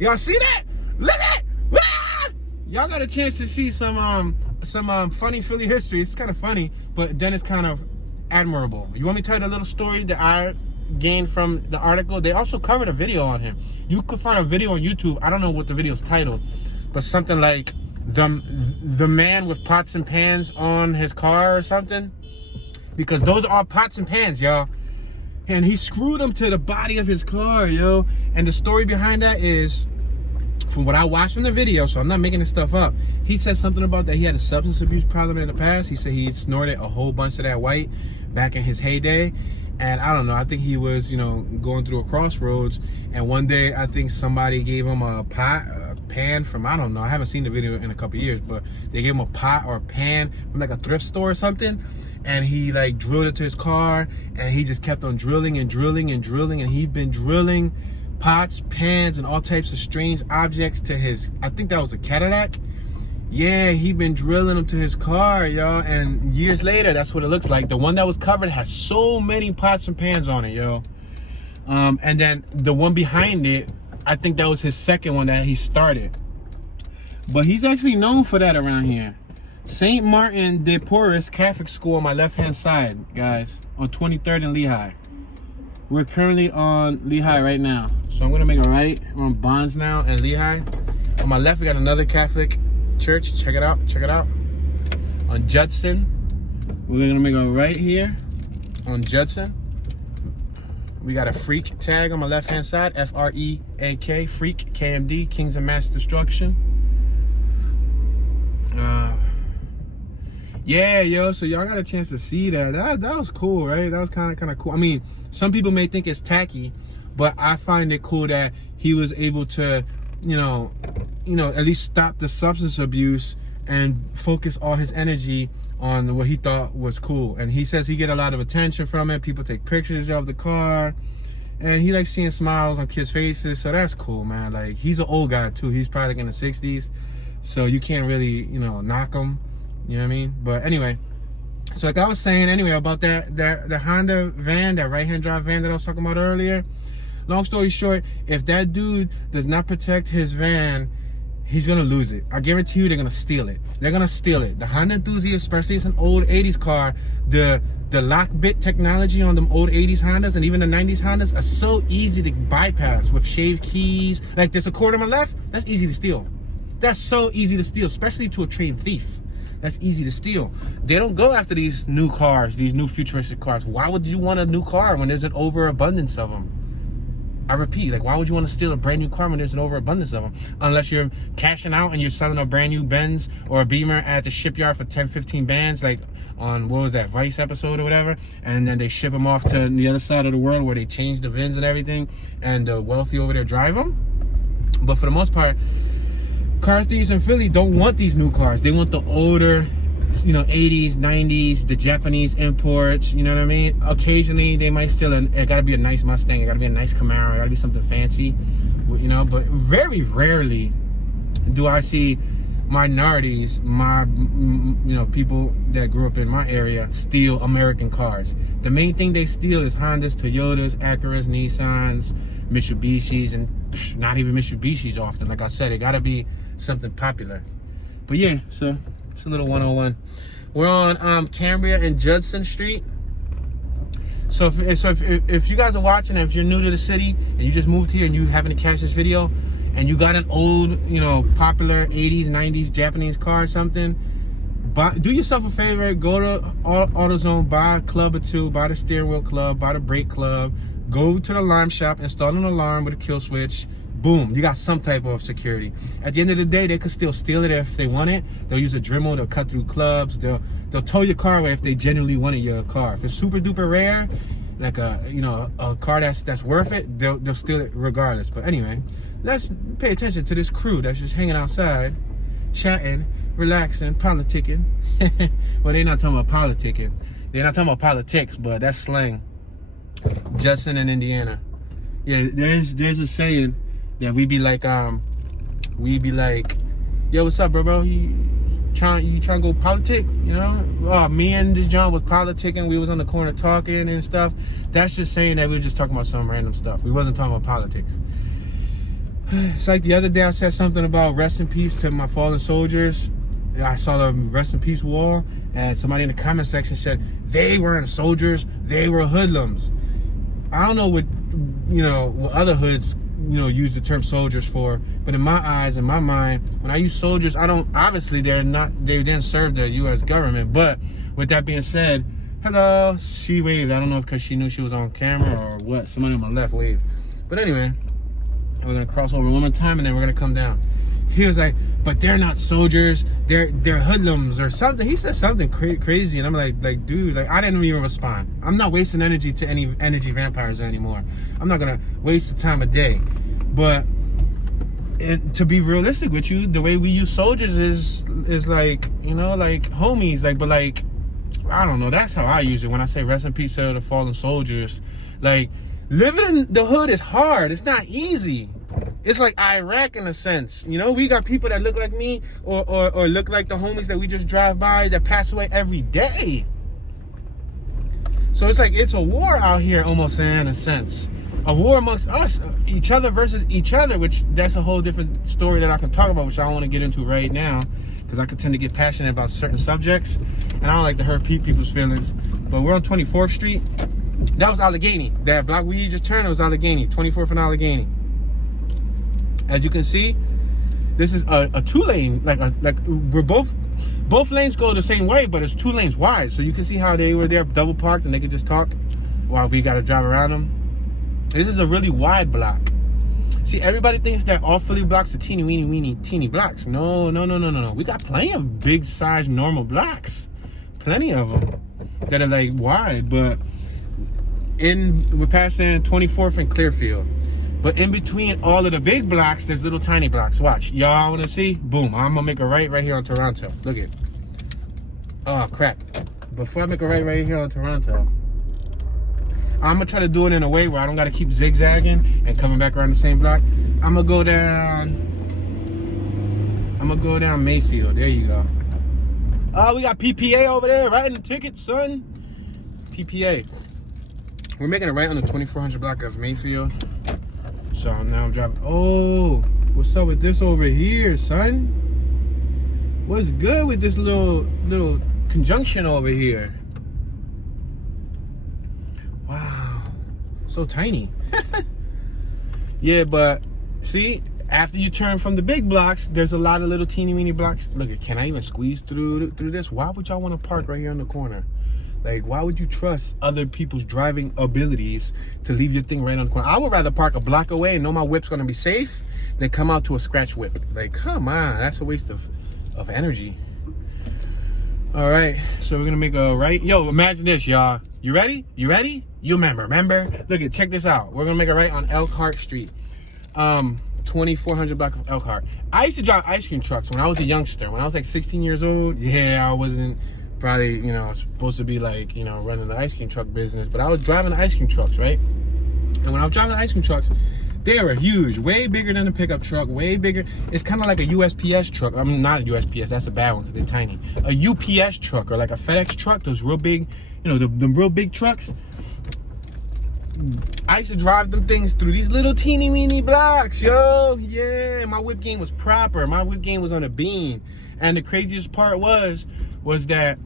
Y'all see that? Look at. Ah! Y'all got a chance to see some funny Philly history. It's kind of funny, but then it's kind of admirable. You want me to tell you the little story that I gained from the article? They also covered a video on him. You could find a video on YouTube. I don't know what the video's titled, but something like the man with pots and pans on his car or something, because those are pots and pans, y'all. And he screwed them to the body of his car, yo. And the story behind that is, from what I watched from the video, so I'm not making this stuff up, he said something about that he had a substance abuse problem in the past. He said he snorted a whole bunch of that white back in his heyday. And I don't know, I think he was, you know, going through a crossroads, and one day I think somebody gave him a pan from, I don't know, I haven't seen the video in a couple years, but they gave him a pot or a pan from like a thrift store or something, and he like drilled it to his car, and he just kept on drilling, and he'd been drilling pots, pans, and all types of strange objects to his, I think that was a Cadillac. Yeah, he'd been drilling them to his car, y'all. And years later, that's what it looks like. The one that was covered has so many pots and pans on it, yo. And then the one behind it, I think that was his second one that he started. But he's actually known for that around here. St. Martin de Porus Catholic School on my left-hand side, guys, on 23rd and Lehigh. We're currently on Lehigh right now. So I'm gonna make a right. We're on Bonds now and Lehigh. On my left, we got another Catholic church. Check it out, check it out. On Judson, we're gonna make a right here on Judson. We got a Freak tag on my left-hand side, F-R-E-A-K, Freak, KMD, Kings of Mass Destruction. Yeah, yo, so y'all got a chance to see that. That was cool, right? That was kind of cool. I mean, some people may think it's tacky, but I find it cool that he was able to, you know, at least stop the substance abuse and focus all his energy on what he thought was cool. And he says he get a lot of attention from it. People take pictures of the car, and he likes seeing smiles on kids' faces. So that's cool, man. Like, he's an old guy too. He's probably like in the 60s, so you can't really, knock him. You know what I mean? But anyway, so like I was saying anyway about the Honda van, that right-hand drive van that I was talking about earlier. Long story short, if that dude does not protect his van, he's gonna lose it. I guarantee you they're gonna steal it. They're gonna steal it. The Honda enthusiast, especially it's an old 80s car, the lock bit technology on them old 80s Hondas and even the 90s Hondas are so easy to bypass with shaved keys. Like, there's a cord on my left, that's easy to steal. That's so easy to steal, especially to a trained thief. That's easy to steal. They don't go after these new cars, these new futuristic cars. Why would you want a new car when there's an overabundance of them? I repeat, like, why would you want to steal a brand new car when there's an overabundance of them? Unless you're cashing out and you're selling a brand new Benz or a Beamer at the shipyard for 10, 15 bands, like on, what was that, Vice episode or whatever? And then they ship them off to the other side of the world where they change the VINs and everything, and the wealthy over there drive them. But for the most part, car thieves in Philly don't want these new cars. They want the older, 80s, 90s, the Japanese imports, you know what I mean? Occasionally, they might steal it gotta be a nice Mustang, it gotta be a nice Camaro, it gotta be something fancy, but very rarely do I see minorities, people that grew up in my area, steal American cars. The main thing they steal is Hondas, Toyotas, Acuras, Nissans, Mitsubishis, and not even Mitsubishis often. Like I said, it gotta be something popular. But yeah, so it's a little 101. We're on Cambria and Judson Street. So if you guys are watching, and if you're new to the city and you just moved here and you happen to catch this video and you got an old, popular 80s, 90s Japanese car or something, do yourself a favor, go to AutoZone, buy a club or two, buy the steering wheel club, buy the brake club, go to the alarm shop, install an alarm with a kill switch. Boom, you got some type of security. At the end of the day, they could still steal it if they want it. They'll use a Dremel, they'll cut through clubs, they'll tow your car away if they genuinely wanted your car. If it's super duper rare, like a car that's worth it, they'll steal it regardless. But anyway, let's pay attention to this crew that's just hanging outside, chatting, relaxing, politicking. Well, they're not talking about politicking. They're not talking about politics, but that's slang. Judson in Indiana. Yeah, there's a saying that we be like, yo, what's up, bro? You trying to go politic? Me and this John was politicking. We was on the corner talking and stuff. That's just saying that we were just talking about some random stuff. We wasn't talking about politics. It's like the other day I said something about rest in peace to my fallen soldiers. I saw the rest in peace wall, and somebody in the comment section said they weren't soldiers, they were hoodlums. I don't know what other hoods use the term soldiers for, but in my eyes, in my mind, when I use soldiers, obviously they didn't serve the U.S. government. But with that being said, hello, she waved. I don't know if because she knew she was on camera or what. Somebody on my left waved. But anyway, we're gonna cross over one more time and then we're gonna come down. He was like, but they're not soldiers, they're hoodlums or something. He said something crazy, and I'm like, dude, I didn't even respond. I'm not wasting energy to any energy vampires anymore. I'm not gonna waste the time of day. But to be realistic with you, the way we use soldiers is like, like homies, but I don't know. That's how I use it when I say rest in peace to the fallen soldiers. Like, living in the hood is hard. It's not easy. It's like Iraq in a sense. We got people that look like me or look like the homies that we just drive by that pass away every day. So it's like it's a war out here almost in a sense. A war amongst us, each other versus each other, which that's a whole different story that I can talk about, which I don't want to get into right now because because I could tend to get passionate about certain subjects, and I don't like to hurt people's feelings. But we're on 24th Street. That was Allegheny. That block we just turned was Allegheny, 24th and Allegheny. As you can see, this is a two-lane, like we're both lanes go the same way, but it's 2 lanes wide. So you can see how they were there double parked and they could just talk while we got to drive around them. This is a really wide block. See, everybody thinks that all Philly blocks are teeny blocks. No. We got plenty of big size normal blocks. Plenty of them that are like wide, but we're passing 24th and Clearfield. But in between all of the big blocks, there's little tiny blocks. Watch. Y'all want to see? Boom. I'm going to make a right here on Toronto. Look at it. Oh, crap. Before I make a right here on Toronto, I'm going to try to do it in a way where I don't got to keep zigzagging and coming back around the same block. I'm going to go down Mayfield. There you go. Oh, we got PPA over there writing the ticket, son. PPA. We're making a right on the 2400 block of Mayfield. So now I'm driving. Oh, what's up with this over here, son? What's good with this little conjunction over here? Wow, so tiny. Yeah, but see, after you turn from the big blocks, there's a lot of little teeny blocks. Look, can I even squeeze through this? Why would y'all want to park right here in the corner? Like, why would you trust other people's driving abilities to leave your thing right on the corner? I would rather park a block away and know my whip's gonna be safe than come out to a scratch whip. Like, come on, that's a waste of energy. All right, so we're gonna make a right. Yo, imagine this, y'all. You ready? You remember? Look at, check this out. We're gonna make a right on Elkhart Street. 2400 block of Elkhart. I used to drive ice cream trucks when I was a youngster. When I was like 16 years old, yeah, I wasn't probably, supposed to be like, running the ice cream truck business, but I was driving the ice cream trucks, right? And when I was driving the ice cream trucks, they were huge, way bigger than a pickup truck, way bigger. It's kind of like a USPS truck. I mean, not a USPS, that's a bad one because they're tiny. A UPS truck or like a FedEx truck, those real big, the real big trucks. I used to drive them things through these little teeny weeny blocks, yo. Yeah, my whip game was proper. My whip game was on a beam. And the craziest part was that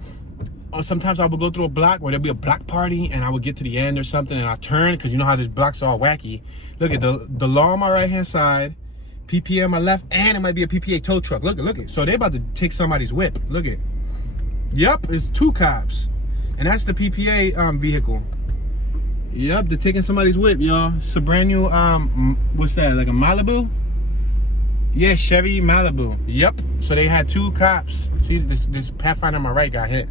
sometimes I would go through a block where there'd be a block party and I would get to the end or something and I turn, because you know how this block's all wacky. Look at the law on my right hand side, PPA on my left, and it might be a PPA tow truck. Look at. So they're about to take somebody's whip. Look at. Yep, it's 2 cops. And that's the PPA vehicle. Yep, they're taking somebody's whip, y'all. It's a brand new, what's that, like a Malibu? Yeah, Chevy Malibu. Yep. So they had 2 cops. See, this Pathfinder on my right got hit.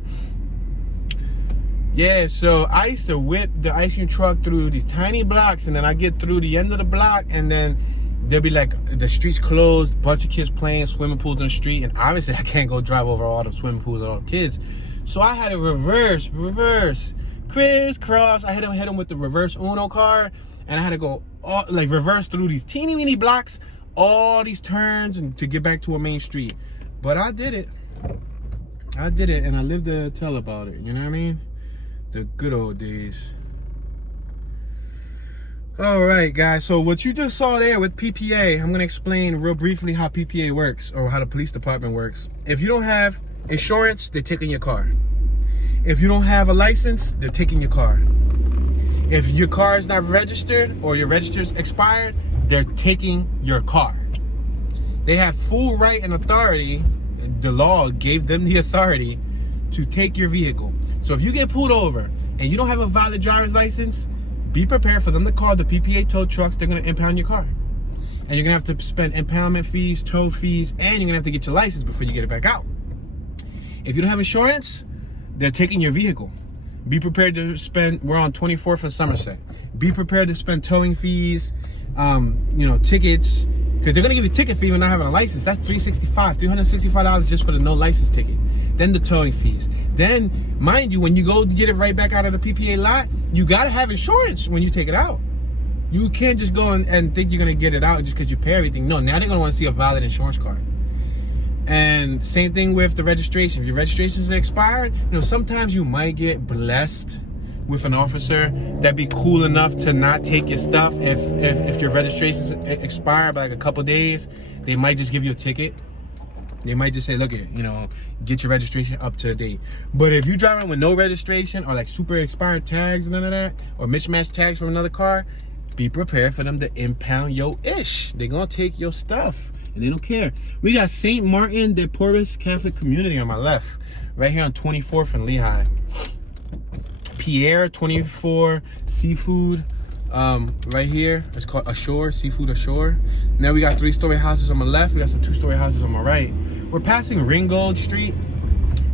Yeah, so I used to whip the ice cream truck through these tiny blocks, and then I get through the end of the block, and then there'll be like the streets closed, bunch of kids playing, swimming pools on the street, and obviously I can't go drive over all the swimming pools and all the kids. So I had to reverse, crisscross. I hit him with the reverse Uno card, and I had to go reverse through these teeny weeny blocks, all these turns, and to get back to a main street. But I did it, and I lived to tell about it. You know what I mean? The good old days. All right, guys, so what you just saw there with PPA, I'm gonna explain real briefly how PPA works, or how the police department works. If you don't have insurance, they're taking your car. If you don't have a license, they're taking your car. If your car is not registered or your register's expired, they're taking your car. They have full right and authority. The law gave them the authority to take your vehicle. So if you get pulled over and you don't have a valid driver's license, be prepared for them to call the PPA tow trucks. They're going to impound your car. And you're going to have to spend impoundment fees, tow fees, and you're going to have to get your license before you get it back out. If you don't have insurance, they're taking your vehicle. Be prepared to spend, we're on 24th and Somerset. Be prepared to spend towing fees, tickets, because they're going to give you a ticket fee for not having a license. That's $365 just for the no license ticket. Then the towing fees. Then, mind you, when you go to get it right back out of the PPA lot, you got to have insurance when you take it out. You can't just go and think you're going to get it out just because you pay everything. No, now they're going to want to see a valid insurance card. And same thing with the registration. If your registration is expired, sometimes you might get blessed with an officer that'd be cool enough to not take your stuff. If your registration is expired by like a couple days, they might just give you a ticket. They might just say, look at, get your registration up to date. But if you're driving with no registration or like super expired tags and none of that, or mismatched tags from another car, be prepared for them to impound your ish. They're gonna take your stuff and they don't care. We got St. Martin de Porus Catholic Community on my left, right here on 24th and Lehigh. Pierre 24 Seafood, right here. It's called Ashore, Seafood Ashore. Now we got 3-story houses on my left. We got some 2-story houses on my right. We're passing Ringgold Street.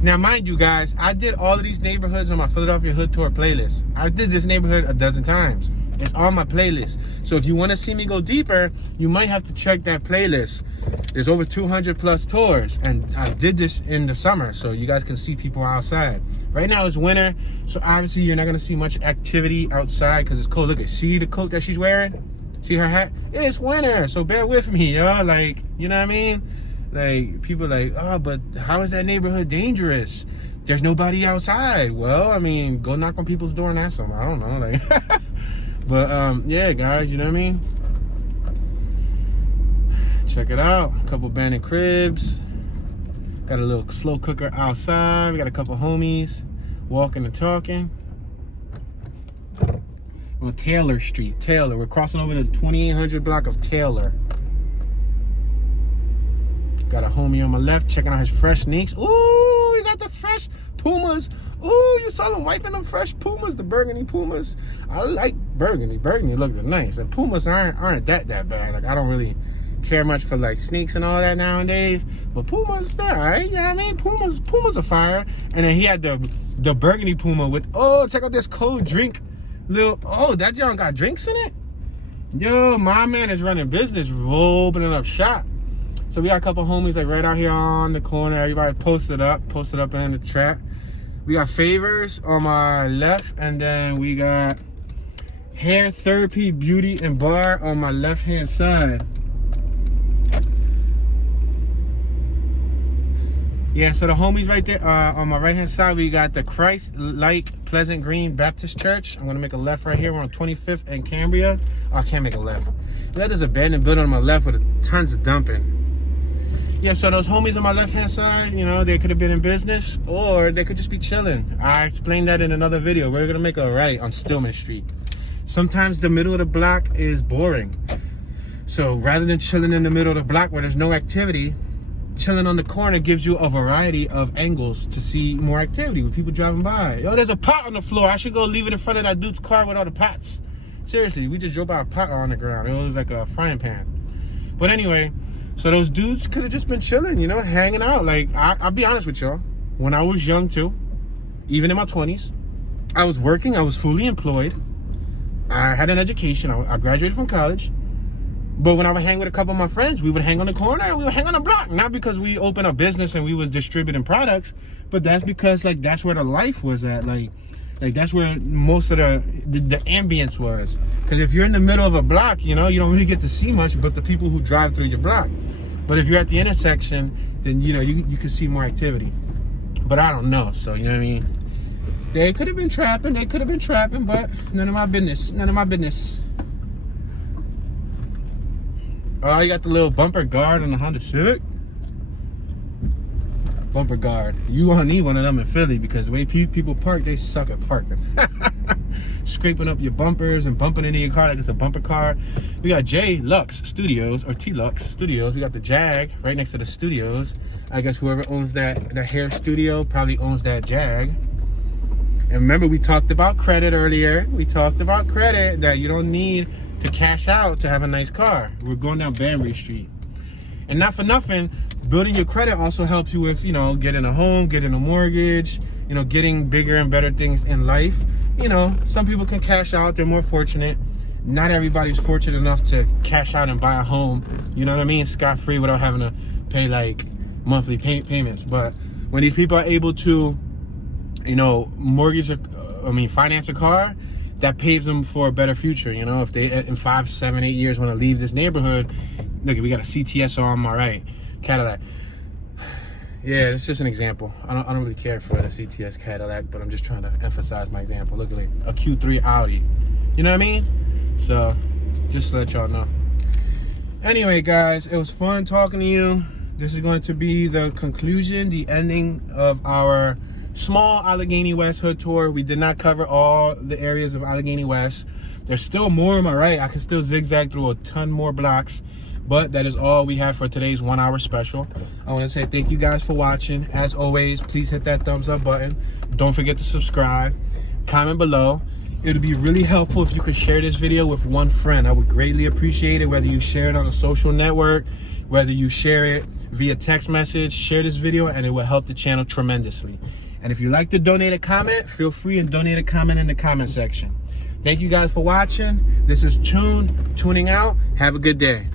Now, mind you guys, I did all of these neighborhoods on my Philadelphia Hood Tour playlist. I did this neighborhood a dozen times. It's on my playlist. So if you want to see me go deeper, you might have to check that playlist. There's over 200 plus tours, and I did this in the summer, so you guys can see people outside. Right now it's winter, so obviously you're not gonna see much activity outside because it's cold. Look at, see the coat that she's wearing? See her hat? It's winter, so bear with me, y'all. Like, you know what I mean? Like, people like, oh, but how is that neighborhood dangerous? There's nobody outside. Well, I mean, go knock on people's door and ask them. I don't know, like. But yeah, guys, you know what I mean? Check it out. A couple abandoned cribs. Got a little slow cooker outside. We got a couple homies walking and talking. Well, Taylor Street. Taylor. We're crossing over the 2800 block of Taylor. Got a homie on my left checking out his fresh sneaks. Ooh, you got the fresh Pumas. Ooh, you saw them wiping them fresh Pumas, the burgundy Pumas. I like burgundy. Burgundy looks nice. And Pumas aren't that bad. Like, I don't really care much for like sneaks and all that nowadays. But Pumas, they're alright. Yeah, I mean, Pumas are fire. And then he had the burgundy Puma with, oh, check out this cold drink. Oh, that John got drinks in it? Yo, my man is running business, opening up shop. So we got a couple homies like right out here on the corner. Everybody posted up in the trap. We got Favors on my left, and then we got Hair Therapy Beauty and Bar on my left hand side. Yeah, so the homies right there on my right hand side, we got the Christ-like Pleasant Green Baptist Church. I'm gonna make a left right here. We're on 25th and Cambria. Oh, I can't make a left. Yeah, there's an abandoned building on my left with tons of dumping. Yeah, so those homies on my left-hand side, they could have been in business or they could just be chilling. I explained that in another video. We're gonna make a right on Stillman Street. Sometimes the middle of the block is boring. So rather than chilling in the middle of the block where there's no activity, chilling on the corner gives you a variety of angles to see more activity with people driving by. Yo, there's a pot on the floor. I should go leave it in front of that dude's car with all the pots. Seriously, we just drove by a pot on the ground. It was like a frying pan. But anyway, so those dudes could have just been chilling, hanging out. Like, I'll be honest with y'all. When I was young too, even in my 20s, I was working. I was fully employed. I had an education. I graduated from college. But when I would hang with a couple of my friends, we would hang on the corner and we would hang on the block. Not because we opened a business and we was distributing products, but that's because, like, that's where the life was at. Like that's where most of the ambience was. Because if you're in the middle of a block, you don't really get to see much but the people who drive through your block. But if you're at the intersection, then you can see more activity. But I don't know, so you know what I mean? They could have been trapping, but none of my business. Oh, you got the little bumper guard on the Honda Civic. Bumper guard. You gonna need one of them in Philly because the way people park, they suck at parking. Scraping up your bumpers and bumping into your car like it's a bumper car. We got J Lux Studios, or T Lux Studios. We got the Jag right next to the studios. I guess whoever owns that hair studio probably owns that Jag. And remember, we talked about credit earlier. We talked about credit, that you don't need to cash out to have a nice car. We're going down Banbury Street. And not for nothing, building your credit also helps you with, getting a home, getting a mortgage, getting bigger and better things in life. Some people can cash out. They're more fortunate. Not everybody's fortunate enough to cash out and buy a home, scot-free without having to pay like monthly payments. But when these people are able to, finance a car, that paves them for a better future. If they in 5, 7, 8 years want to leave this neighborhood, look, we got a CTS on my right, Cadillac. Yeah, it's just an example. I don't really care for the CTS Cadillac, but I'm just trying to emphasize my example. Look at it, a Q3 Audi. You know what I mean? So, just to let y'all know. Anyway, guys, it was fun talking to you. This is going to be the conclusion, the ending of our small Allegheny West hood tour. We did not cover all the areas of Allegheny West. There's still more on my right. I can still zigzag through a ton more blocks, but that is all we have for today's 1 hour special. I want to say thank you guys for watching. As always, please hit that thumbs up button. Don't forget to subscribe. Comment below. It would be really helpful if you could share this video with one friend. I would greatly appreciate it, whether you share it on a social network, whether you share it via text message. Share this video and it will help the channel tremendously. And if you'd like to donate a comment, feel free and donate a comment in the comment section. Thank you guys for watching. This is Tuning out. Have a good day.